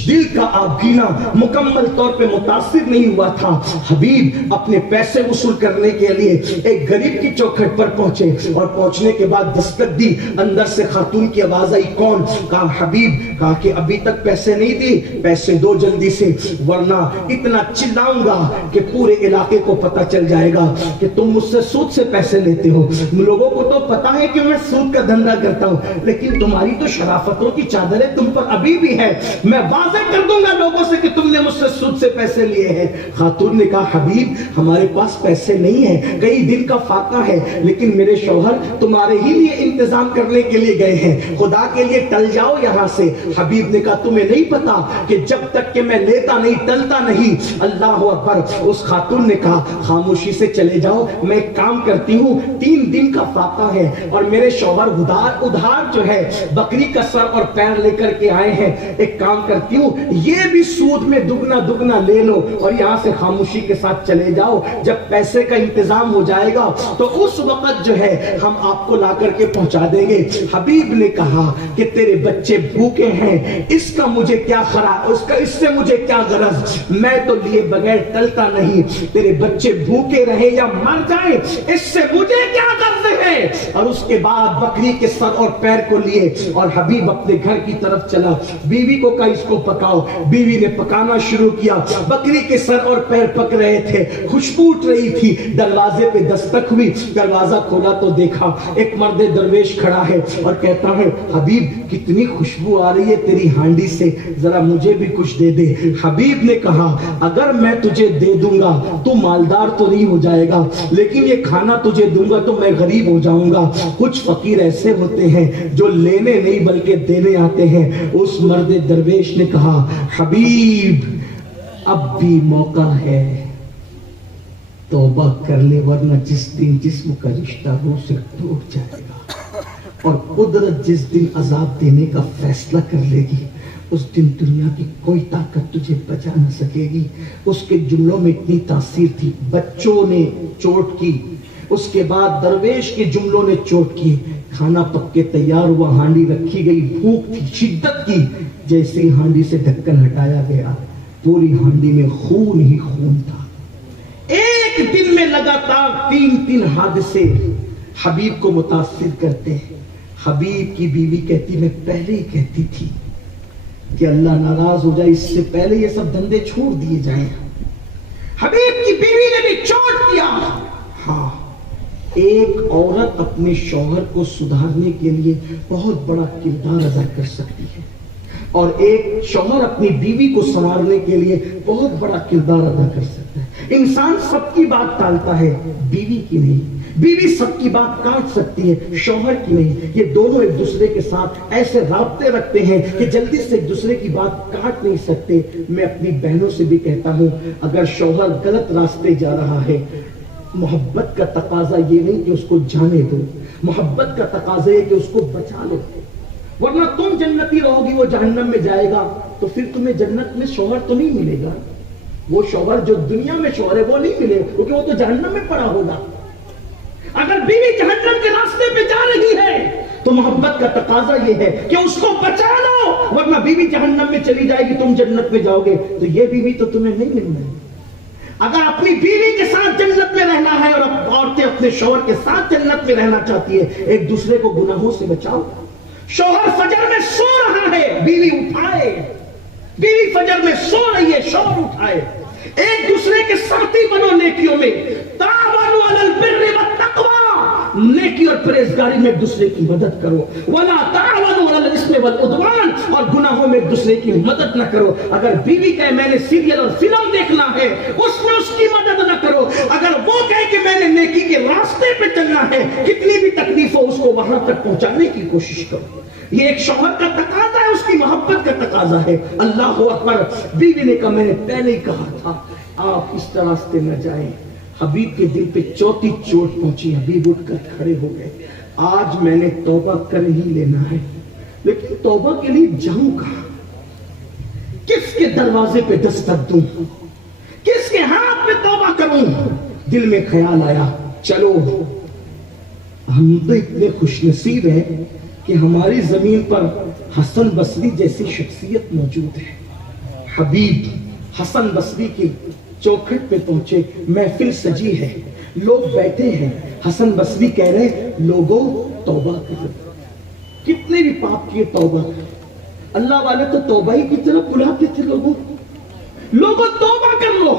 دل کا آبگینہ مکمل طور پہ متاثر نہیں ہوا تھا. حبیب اپنے پیسے وصول کرنے کے لیے ایک غریب کی چوکھٹ پر پہنچے اور پہنچنے کے بعد دستک دی. اندر سے خاتون کی آواز آئی, کون؟ کہا حبیب. کہا کہ ابھی تک پیسے نہیں دی, پیسے دو جلدی سے, ورنہ اتنا چلاؤں گا کہ پورے علاقے کو پتہ چل جائے گا کہ تم مجھ سے سود سے پیسے لیتے ہو. لوگوں کو تو پتا ہے کہ میں سود کا دھندا کرتا ہوں, لیکن تمہاری تو شرافتوں کی چادریں تم پر ابھی بھی ہے. میں واضح کر دوں گا لوگوں سے کہ تم نے مجھ سے سود سے پیسے لیے ہیں. خاتون نے کہا حبیب ہمارے پاس پیسے نہیں ہیں, کئی دن کا فاقہ ہے, لیکن میرے شوہر تمہارے ہی لیے انتظام کرنے کے لیے گئے ہیں, خدا کے لیے ٹل جاؤ یہاں سے. حبیب نے کہا تمہیں نہیں پتا کہ جب تک کہ میں لیتا نہیں ٹلتا نہیں. اللہ اکبر. اس خاتون نے کہا خاموشی سے چلے جاؤ, میں ایک کام کرتی ہوں, 3 دن کا فاقہ ہے اور میرے شوہر ادھار جو ہے بکری کا سر اور پیر لے کر کے آئے ہیں. ایک کام کرتی ہوں, یہ بھی سود میں دگنا لے لو اور یہاں سے خاموشی کے ساتھ چلے جاؤ. جب پیسے کا انتظام ہو جائے گا تو اس وقت جو ہے ہم آپ کو لا کر کے پہنچا دیں گے. حبیب نے کہا کہ تیرے بچے بھوکے ہیں, اس کا مجھے کیا خراب, اس سے مجھے کیا غرض, میں تو لیے بغیر ٹلتا نہیں. تیرے بچے بھوکے رہے یا مر جائیں اس سے مجھے کیا غرض ہے. اور اس کے بعد بکری کے سر اور پیر کو لیے اور حبیب اپنے گھر کی طرف چلا. بیوی کو کہا اس کو پکاؤ. بیوی نے پکانا شروع کیا. بکری کے سر اور پیر پک رہے تھے, خوشبو اٹھ رہی تھی. دروازے پہ دستک ہوئی, دروازہ کھولا تو دیکھا ایک مرد درویش کھڑا ہے اور کہتا ہے حبیب کتنی خوشبو آ رہی ہے تیری ہانڈی سے, ذرا مجھے بھی کچھ دے دے. حبیب نے کہا اگر میں تجھے دے دوں گا تو مالدار تو نہیں ہو جائے گا, لیکن یہ کھانا تجھے دوں گا تو میں غریب ہو جاؤں گا. کچھ فقیر ایسے ہوتے ہیں جو لینے نہیں بلکہ دینے آتے ہیں. اس مرد درویش نے کہا حبیب اب بھی موقع ہے, توبہ کر لے ورنہ جس دن جسم کا رشتہ روح سے ٹوٹ جائے گا اور قدرت جس دن عذاب دینے کا فیصلہ کر لے گی اس دن دنیا کی کوئی طاقت تجھے بچا نہ سکے گی. اس کے جملوں میں اتنی تاثیر تھی. بچوں نے چوٹ کی, اس کے بعد درویش کے جملوں نے چوٹ کی. کھانا پک کے تیار ہوا, ہانڈی رکھی گئی, بھوک تھی شدت کی. جیسے ہی ہانڈی سے ڈھکن ہٹایا گیا پوری ہانڈی میں خون ہی خون تھا. ایک دن میں لگاتار 3 حادثے حبیب کو متاثر کرتے ہیں. حبیب کی بیوی کہتی میں پہلے ہی کہتی تھی کہ اللہ ناراض ہو جائے, اس سے پہلے یہ سب دھندے چھوڑ دیے جائیں. حبیب کی بیوی نے بھی چوٹ کیا. ہاں, ایک عورت اپنے شوہر کو سدھارنے کے لیے بہت بڑا کردار ادا کر سکتی ہے اور ایک شوہر اپنی بیوی کو سنوارنے کے لیے بہت بڑا کردار ادا کر سکتا ہے. انسان سب کی بات ٹالتا ہے, بیوی کی نہیں. بیوی سب کی بات کاٹ سکتی ہے, شوہر کی نہیں. یہ دونوں ایک دوسرے کے ساتھ ایسے رابطے رکھتے ہیں کہ جلدی سے ایک دوسرے کی بات کاٹ نہیں سکتے. میں اپنی بہنوں سے بھی کہتا ہوں اگر شوہر غلط راستے جا رہا ہے, محبت کا تقاضا یہ نہیں کہ اس کو جانے دو, محبت کا تقاضا ہے کہ اس کو بچا لو, ورنہ تم جنتی رہو گی وہ جہنم میں جائے گا تو پھر تمہیں جنت میں شوہر تو نہیں ملے گا. وہ شوہر جو دنیا میں شوہر ہے وہ نہیں ملے کیونکہ وہ تو جہنم میں پڑا ہوگا. اگر بیوی جہنم کے راستے پہ جا رہی ہے تو محبت کا تقاضا یہ ہے کہ اس کو بچا لو، ورنہ بیوی جہنم میں چلی جائے گی، تم جنت میں جاؤ گے، تو یہ بیوی تو تمہیں نہیں ملنا ہے۔ اگر اپنی بیوی کے ساتھ جنت میں رہنا ہے، اور عورتیں اپنے شوہر کے ساتھ جنت میں رہنا چاہتی ہے، ایک دوسرے کو گناہوں سے بچاؤ۔ شوہر فجر میں سو رہا ہے، بیوی اٹھائے، بیوی فجر میں سو رہی ہے، شوہر اٹھائے، ایک دوسرے کے ساتھی بنو نیکیوں میں، تعاونوا علی البر والتقوی، نیکی اور پرہیزگاری میں ایک دوسرے کی مدد کرو، ولا تعاونوا علی الاثم والعدوان، اور گناہوں میں ایک دوسرے کی مدد نہ کرو۔ اگر بیوی کہے میں نے سیریل اور فلم دیکھنا ہے، اس میں اس کی مدد نہ کرو۔ اگر وہ کہے کہ میں نے نیکی کے راستے پہ چلنا ہے، کتنی بھی تکلیف ہو اس کو وہاں تک پہنچانے کی کوشش کرو۔ یہ ایک شوہر کا تقاضا ہے، اس کی محبت کا تقاضا ہے۔ اللہ اکبر۔ بیوی نے کہا میں نے پہلے ہی کہا تھا آپ اس راستے نہ جائیں۔ حبیب کے دل پہ چوتھی چوٹ پہنچی، حبیب اٹھ کر کھڑے ہو گئے، آج میں نے توبہ کر ہی لینا ہے، لیکن توبہ کے لیے جاؤں کہاں؟ کس کے دروازے پہ دستک دوں؟ کس کے ہاتھ پہ توبہ کروں؟ دل میں خیال آیا چلو ہم تو اتنے خوش نصیب ہیں کہ ہماری زمین پر حسن بصری جیسی شخصیت موجود ہے۔ حبیب حسن بصری کی چوکھٹ پہ پہنچے، محفل سجی ہے، لوگ بیٹھے ہیں، حسن بصری کہہ رہے لوگوں توبہ کرو، کتنے بھی پاپ کیے توبہ کرو۔ اللہ والے تو توبہ ہی کی طرف بلاتے تھے، لوگوں توبہ کر لو،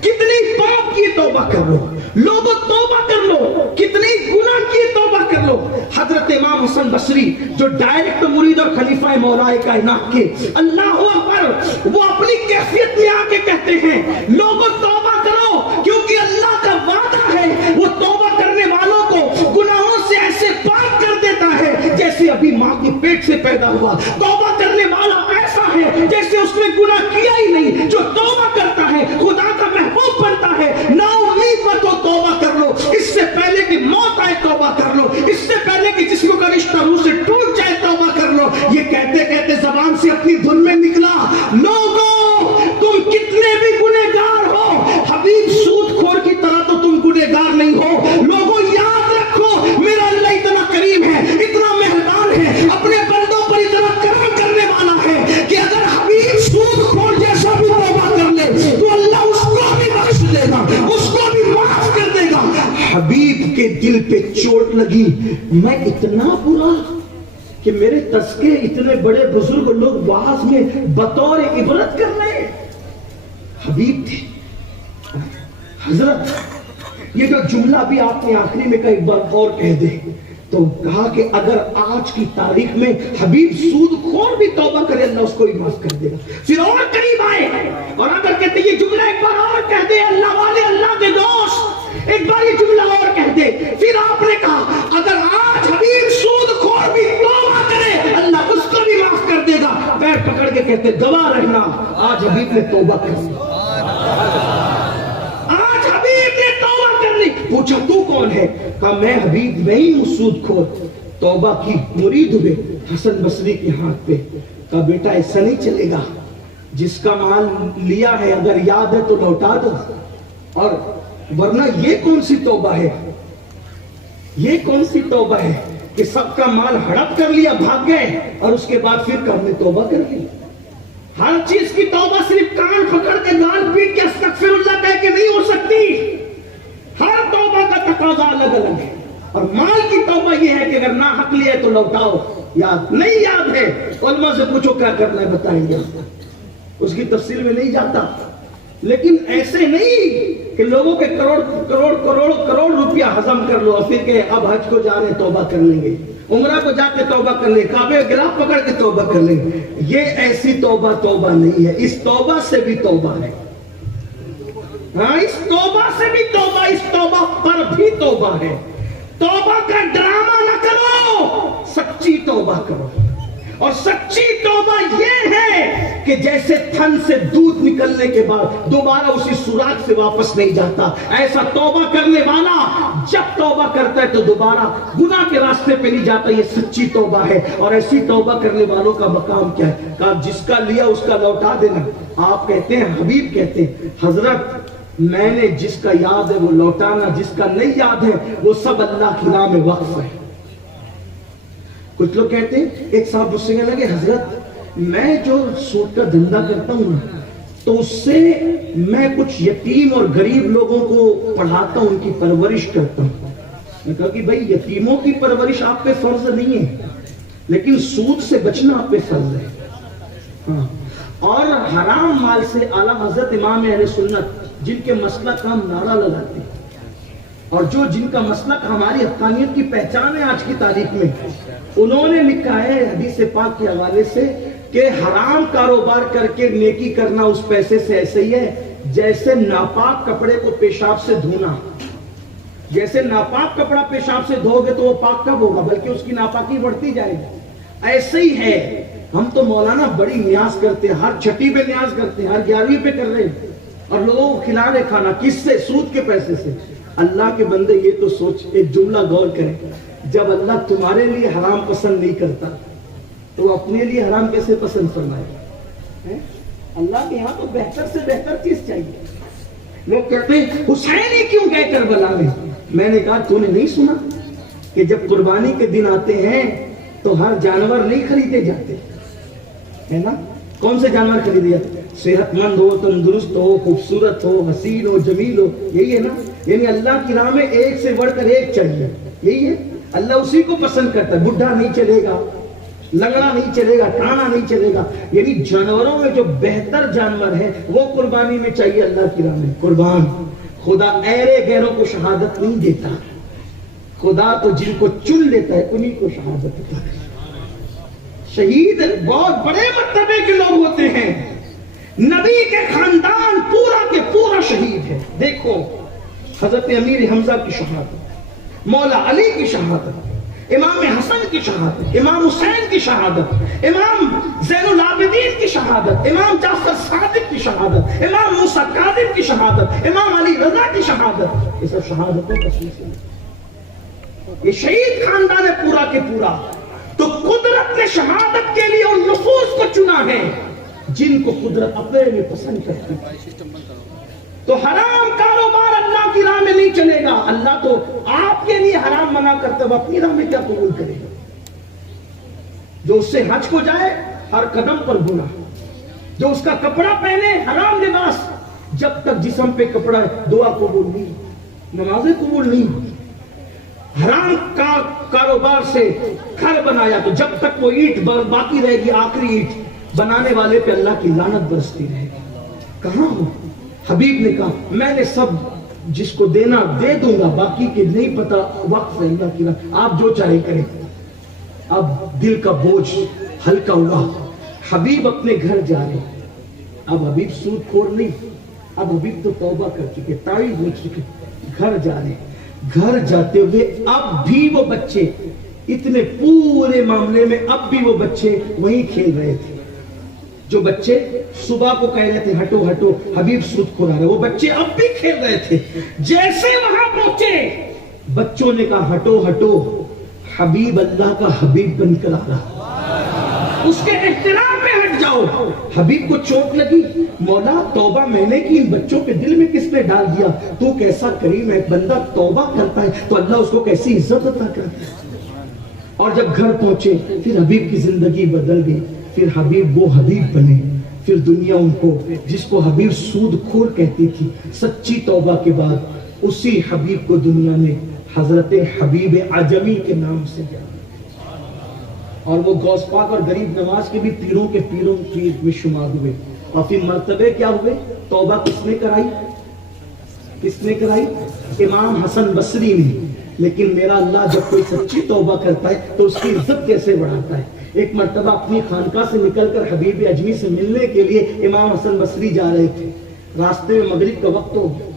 کتنی پاپ کیے توبہ کر لو، لوگوں توبہ کر لو، کتنی گناہ کیے توبہ کر لو۔ حضرت امام حسن بصری جو ڈائریکٹ مرید اور خلیفہ مولا کائنات کے، اللہ اکبر، وہ اپنی کیفیت میں آ کے کہتے ہیں لوگوں توبہ کرو، کیونکہ اللہ کا وعدہ ہے وہ توبہ کرنے والوں کو گناہوں سے ایسے پاک کر دیتا ہے جیسے ابھی ماں کے پیٹ سے پیدا ہوا۔ توبہ کرنے والا ایسا ہے جیسے اس نے گناہ کیا ہی نہیں، جو توبہ کرتا ہے خدا کا محبوب بنتا ہے۔ نا امید مت ہو، توبہ کر لو، اس سے پہلے کہ موت آئے توبہ کر لو، اس سے پہلے کہ جسم کا رشتہ روح سے ٹوٹ جائے توبہ کر لو۔ یہ کہتے کہتے زبان سے اپنی دھن میں نکلا لوگوں تم کتنے بھی گنہگار ہو، حبیب سود خور کی طرح تو تم گنہگار نہیں ہو۔ لوگوں یاد رکھو میرا اللہ اتنا کریم ہے، اتنا مہربان ہے، اپنے بندوں پر اتنا کرم کرنے والا ہے کہ اگر حبیب سود خور جیسا بھی توبہ کر لے تو اللہ اس کو بھی بخش دے گا، اس کو بھی معاف کر دے گا۔ حبیب کے دل پہ چوٹ لگی، میں اتنا برا کہ میرے تذکرے اتنے بڑے بزرگ لوگ وعظ میں بطور عبرت کر رہے ہیں۔ حبیب تھے حضرت، یہ جو جملہ بھی آپ نے آخری میں کہا ایک بار اور کہہ دے، تو کہا کہ اگر آج کی تاریخ میں حبیب سود خور بھی توبہ کرے اللہ اس کو بھی معاف کر دے گا۔ پھر اور قریب آئے اور اگر کہتے یہ جملہ ایک بار اور کہہ دے اللہ والے، اللہ کے دوست، ایک بار یہ جملہ اور کہہ دے، پھر آپ نے کہا اگر آج حبیب سود خور بھی توبہ کرے اللہ اس کو بھی معاف کر دے گا۔ پیر پکڑ کے کہتے گواہ رہنا آج حبیب نے توبہ کر لی، آج حبیب نے توبہ کر لی۔ پوچھا تو کون ہے؟ کہا میں حبیب نہیں ہوں سود خور، توبہ کی مرید ہوئے حسن بصری کے ہاتھ پہ۔ کہا بیٹا ایسا نہیں چلے گا، جس کا مال لیا ہے اگر یاد ہے تو لوٹا دو، اور ورنہ یہ کون سی توبہ ہے، یہ کون سی توبہ ہے کہ سب کا مال ہڑپ کر لیا بھاگ گئے اور اس کے بعد پھر ہم نے توبہ کر لی۔ ہر چیز کی توبہ صرف کان پکڑ کے گال پیٹ کے استغفر اللہ کہہ کے نہیں ہو سکتی، ہر توبہ کا تقاضا الگ الگ ہے۔ اور مال کی توبہ یہ ہے کہ اگر ناحق لیا ہے تو لوٹاؤ، یاد نہیں یاد ہے علماء سے پوچھو کیا کرنا ہے بتائیں گے، اس کی تفصیل میں نہیں جاتا۔ لیکن ایسے نہیں کہ لوگوں کے کروڑ کروڑ کروڑ کروڑ روپیہ ہضم کر لو اور پھر کہ اب حج کو جا رہے ہیں توبہ کر لیں گے، عمرہ کو جا کے توبہ کر لیں، کعبے گلاف پکڑ کے توبہ کر لیں۔ یہ ایسی توبہ توبہ نہیں ہے، اس توبہ سے بھی توبہ ہے، ہاں اس توبہ سے بھی توبہ، اس توبہ پر بھی توبہ ہے۔ توبہ کا ڈرامہ نہ کرو، سچی توبہ کرو، اور سچی توبہ یہ ہے کہ جیسے تھن سے دودھ نکلنے کے بعد دوبارہ اسی سوراخ سے واپس نہیں جاتا، ایسا توبہ کرنے والا جب توبہ کرتا ہے تو دوبارہ گناہ کے راستے پہ نہیں جاتا، یہ سچی توبہ ہے۔ اور ایسی توبہ کرنے والوں کا مقام کیا ہے؟ کہا جس کا لیا اس کا لوٹا دینا۔ آپ کہتے ہیں، حبیب کہتے ہیں حضرت میں نے جس کا یاد ہے وہ لوٹانا، جس کا نہیں یاد ہے وہ سب اللہ کے نام وقف ہے۔ کچھ لوگ کہتے ہیں، ایک صاحب مجھ سے کہنے لگے حضرت میں جو سود کا دھندا کرتا ہوں نا تو اس سے میں کچھ یتیم اور غریب لوگوں کو پڑھاتا ہوں، ان کی پرورش کرتا ہوں۔ میں کہا کہ بھائی یتیموں کی پرورش آپ پہ فرض نہیں ہے، لیکن سود سے بچنا آپ پہ فرض ہے۔ ہاں، اور حرام مال سے اعلیٰ حضرت امام اہل سنت جن کے مسلک کا ہم نعرہ لگاتے ہیں اور جن کا مسلک ہماری حقانیت کی پہچان ہے آج کی تاریخ میں، انہوں نے لکھا ہے حدیث پاک کے حوالے سے کہ حرام کاروبار کر کے نیکی کرنا اس پیسے سے ایسے ہی ہے جیسے ناپاک کپڑے کو پیشاب سے دھونا۔ جیسے ناپاک کپڑا پیشاب سے دھو گے تو وہ پاک کب ہوگا، بلکہ اس کی ناپاکی بڑھتی جائے گی۔ ایسے ہی ہے، ہم تو مولانا بڑی نیاز کرتے ہیں، ہر چھٹی پہ نیاز کرتے ہیں، ہر 11ویں پہ کر رہے ہیں، اور لوگوں کو کھلا رہے کھانا، کس سے؟ سود کے پیسے سے۔ اللہ کے بندے یہ تو سوچ، ایک جملہ غور کریں، جب اللہ تمہارے لیے حرام پسند نہیں کرتا تو اپنے لیے حرام کیسے پسند فرمائے؟ اللہ کے یہاں تو بہتر سے بہتر چیز چاہیے۔ لوگ کہتے ہیں حسین ہی کیوں گئے کربلا میں نے کہا تو نے نہیں سنا کہ جب قربانی کے دن آتے ہیں تو ہر جانور نہیں خریدے جاتے، ہے نا؟ کون سے جانور خریدے جاتے؟ صحت مند ہو، تندرست ہو، خوبصورت ہو، حسین ہو، جمیل ہو، یہی ہے نا؟ یعنی اللہ کی راہ میں ایک سے بڑھ کر ایک چاہیے، یہی ہے۔ اللہ اسی کو پسند کرتا ہے، بڈھا نہیں چلے گا، لنگڑا نہیں چلے گا، ٹانا نہیں چلے گا، یعنی جانوروں میں جو بہتر جانور ہے وہ قربانی میں چاہیے اللہ کی راہ میں۔ قربان خدا ایرے غیروں کو شہادت نہیں دیتا، خدا تو جن کو چن لیتا ہے انہی کو شہادت دیتا ہے۔ شہید بہت بڑے مرتبے کے لوگ ہوتے ہیں، نبی کے خاندان پورا کے پورا شہید ہے۔ دیکھو حضرت امیر حمزہ کی شہادت، مولا علی کی شہادت، امام حسن کی شہادت، امام حسین کی شہادت، امام زین العابدین کی شہادت، امام جعفر صادق کی شہادت، امام موسیٰ کاظم کی شہادت، امام علی رضا کی شہادت، یہ سب شہادتوں کا سلسلہ ہے۔ یہ شہید خاندان ہے پورا کے پورا۔ تو قدرت نے شہادت کے لیے ان نفوس کو چنا ہے جن کو قدرت اپنے میں پسند کرتی ہے۔ تو حرام کاروبار اللہ کی راہ میں نہیں چلے گا۔ اللہ تو آپ کے لیے حرام منع کرتے ہوئے اپنی راہ میں کیا قبول کرے گا؟ جو اس سے حج کو جائے ہر قدم پر گناہ، جو اس کا کپڑا پہنے حرام لباس، جب تک جسم پہ کپڑا ہے دعا قبول نہیں، نمازیں قبول نہیں۔ حرام کا کاروبار سے گھر بنایا تو جب تک وہ اینٹ باقی رہے گی، آخری اینٹ بنانے والے پہ اللہ کی لعنت برستی رہے گی۔ کہاں ہو؟ حبیب نے کہا میں نے سب جس کو دینا دے دوں گا، باقی کے نہیں پتا، وقت ہے اللہ کی راہ، آپ جو چاہے کریں۔ اب دل کا بوجھ ہلکا ہوا، حبیب اپنے گھر جا رہے۔ اب حبیب سود خور نہیں، اب حبیب تو توبہ کر چکے، تائب ہو چکے، گھر جا رہے۔ گھر جاتے ہوئے اب بھی وہ بچے، اتنے پورے معاملے میں اب بھی وہ بچے وہیں کھیل رہے تھے۔ جو بچے صبح کو کہہ رہے تھے ہٹو ہٹو حبیب سود خور آ رہے، وہ بچے اب بھی کھیل رہے تھے۔ جیسے وہاں پہنچے بچوں نے کہا ہٹو ہٹو، حبیب اللہ کا حبیب بن کر آ رہا، اس کے احترام میں ہٹ جاؤ۔ حبیب کو چوٹ لگی، مولا توبہ میں نے کی، ان بچوں کے دل میں کس نے ڈال دیا؟ تو کیسا کریم ہے، بندہ توبہ کرتا ہے تو اللہ اس کو کیسی عزت عطا کرتا ہے۔ اور جب گھر پہنچے پھر حبیب کی زندگی بدل گئی، پھر حبیب وہ حبیب بنے، پھر دنیا ان کو جس کو حبیب سود خور کہتی تھی، سچی توبہ کے بعد اسی حبیب کو دنیا نے حضرت حبیب عجمی کے نام سے جانا۔ اور وہ غوث پاک اور غریب نواز کے بھی پیروں کے پیروں میں شمار ہوئے۔ اور پھر مرتبے کیا ہوئے؟ توبہ کس نے کرائی؟ کس نے کرائی؟ امام حسن بصری نے۔ لیکن میرا اللہ جب کوئی سچی توبہ کرتا ہے تو اس کی عزت کیسے بڑھاتا ہے۔ ایک مرتبہ اپنی خانقاہ سے نکل کر حبیب اجمی سے ملنے کے لیے امام حسن بصری جا رہے تھے، راستے میں مغرب کا وقت ہو گیا۔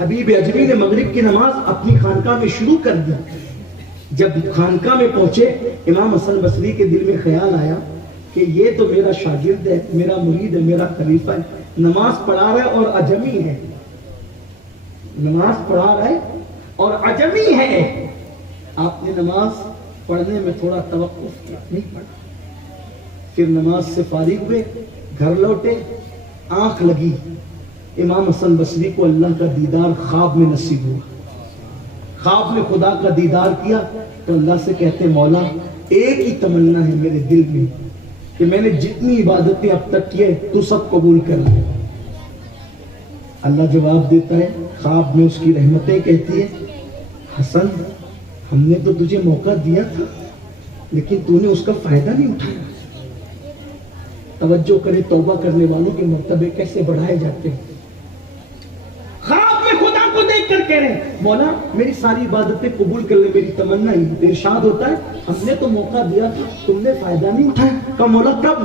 حبیب اجمی نے مغرب کی نماز اپنی خانقاہ میں شروع کر دی۔ جب خانقاہ میں پہنچے امام حسن بصری کے دل میں خیال آیا کہ یہ تو میرا شاگرد ہے، میرا مرید ہے، میرا خلیفہ ہے، نماز پڑھا رہا ہے اور عجمی ہے، نماز پڑھا رہا ہے اور عجمی ہے۔ آپ نے نماز پڑھنے میں تھوڑا توقف کیا، نہیں پڑھا۔ پھر نماز سے فارغ ہوئے، گھر لوٹے، آنکھ لگی، امام حسن بصری کو اللہ کا دیدار خواب میں نصیب ہوا۔ خواب میں خدا کا دیدار کیا تو اللہ سے کہتے مولا ایک ہی تمنا ہے میرے دل میں کہ میں نے جتنی عبادتیں اب تک کی ہے تو سب قبول کر لیں۔ اللہ جواب دیتا ہے، خواب میں اس کی رحمتیں کہتی ہے، حسن ہم نے تو تجھے موقع دیا تھا لیکن تو نے اس کا فائدہ نہیں اٹھایا۔ توجہ کرے، توبہ کرنے والوں کے مرتبے کیسے بڑھائے جاتے ہیں۔ خواب میں خدا کو دیکھ کر کہہ رہے ہیں، مولا میری ساری عبادتیں قبول کر لے، میری تمنا ہی۔ ارشاد ہوتا ہے ہم نے تو موقع دیا تھا، تم نے فائدہ نہیں اٹھایا۔ کہا مولا کب؟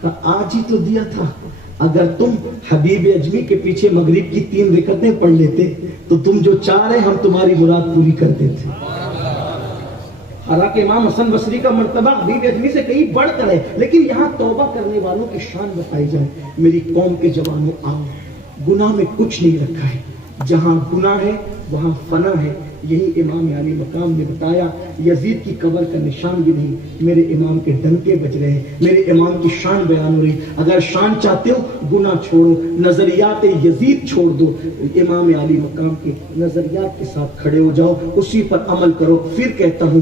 کہا آج ہی تو دیا تھا۔ اگر تم حبیب اجمی کے پیچھے مغرب کی 3 رکعتیں پڑھ لیتے تو تم جو چاہ رہے ہم تمہاری مراد پوری کر دیتے۔ حالانکہ امام حسن بصری کا مرتبہ حبیب اجمی سے کہیں بڑھ کر ہے، لیکن یہاں توبہ کرنے والوں کی شان بتائی جائے۔ میری قوم کے جوانوں آؤ، گناہ میں کچھ نہیں رکھا ہے، جہاں گناہ ہے وہاں فنا ہے۔ یہی امام علی مقام نے بتایا، یزید کی قبر کا نشان بھی نہیں، میرے امام کے ڈنکے بج رہے ہیں، میرے امام کی شان بیان ہو رہی۔ اگر شان چاہتے ہو گناہ چھوڑو، نظریات یزید چھوڑ دو، امام علی مقام کے نظریات کے ساتھ کھڑے ہو جاؤ، اسی پر عمل کرو۔ پھر کہتا ہوں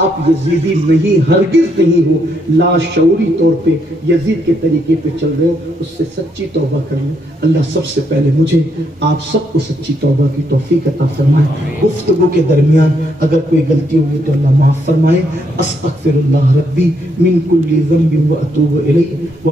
آپ یزیدی نہیں، ہرگز نہیں ہو، لاشعوری طور پہ یزید کے طریقے پہ چل رہے ہو، اس سے سچی توبہ کر لو۔ اللہ سب سے پہلے مجھے آپ سب کو سچی توبہ کی توفیق عطا فرمائے۔ گفتگو کے درمیان اگر کوئی غلطی ہوئی تو اللہ معاف فرمائے۔ استغفر اللہ ربی من کل ذنب و اتوب الیہ۔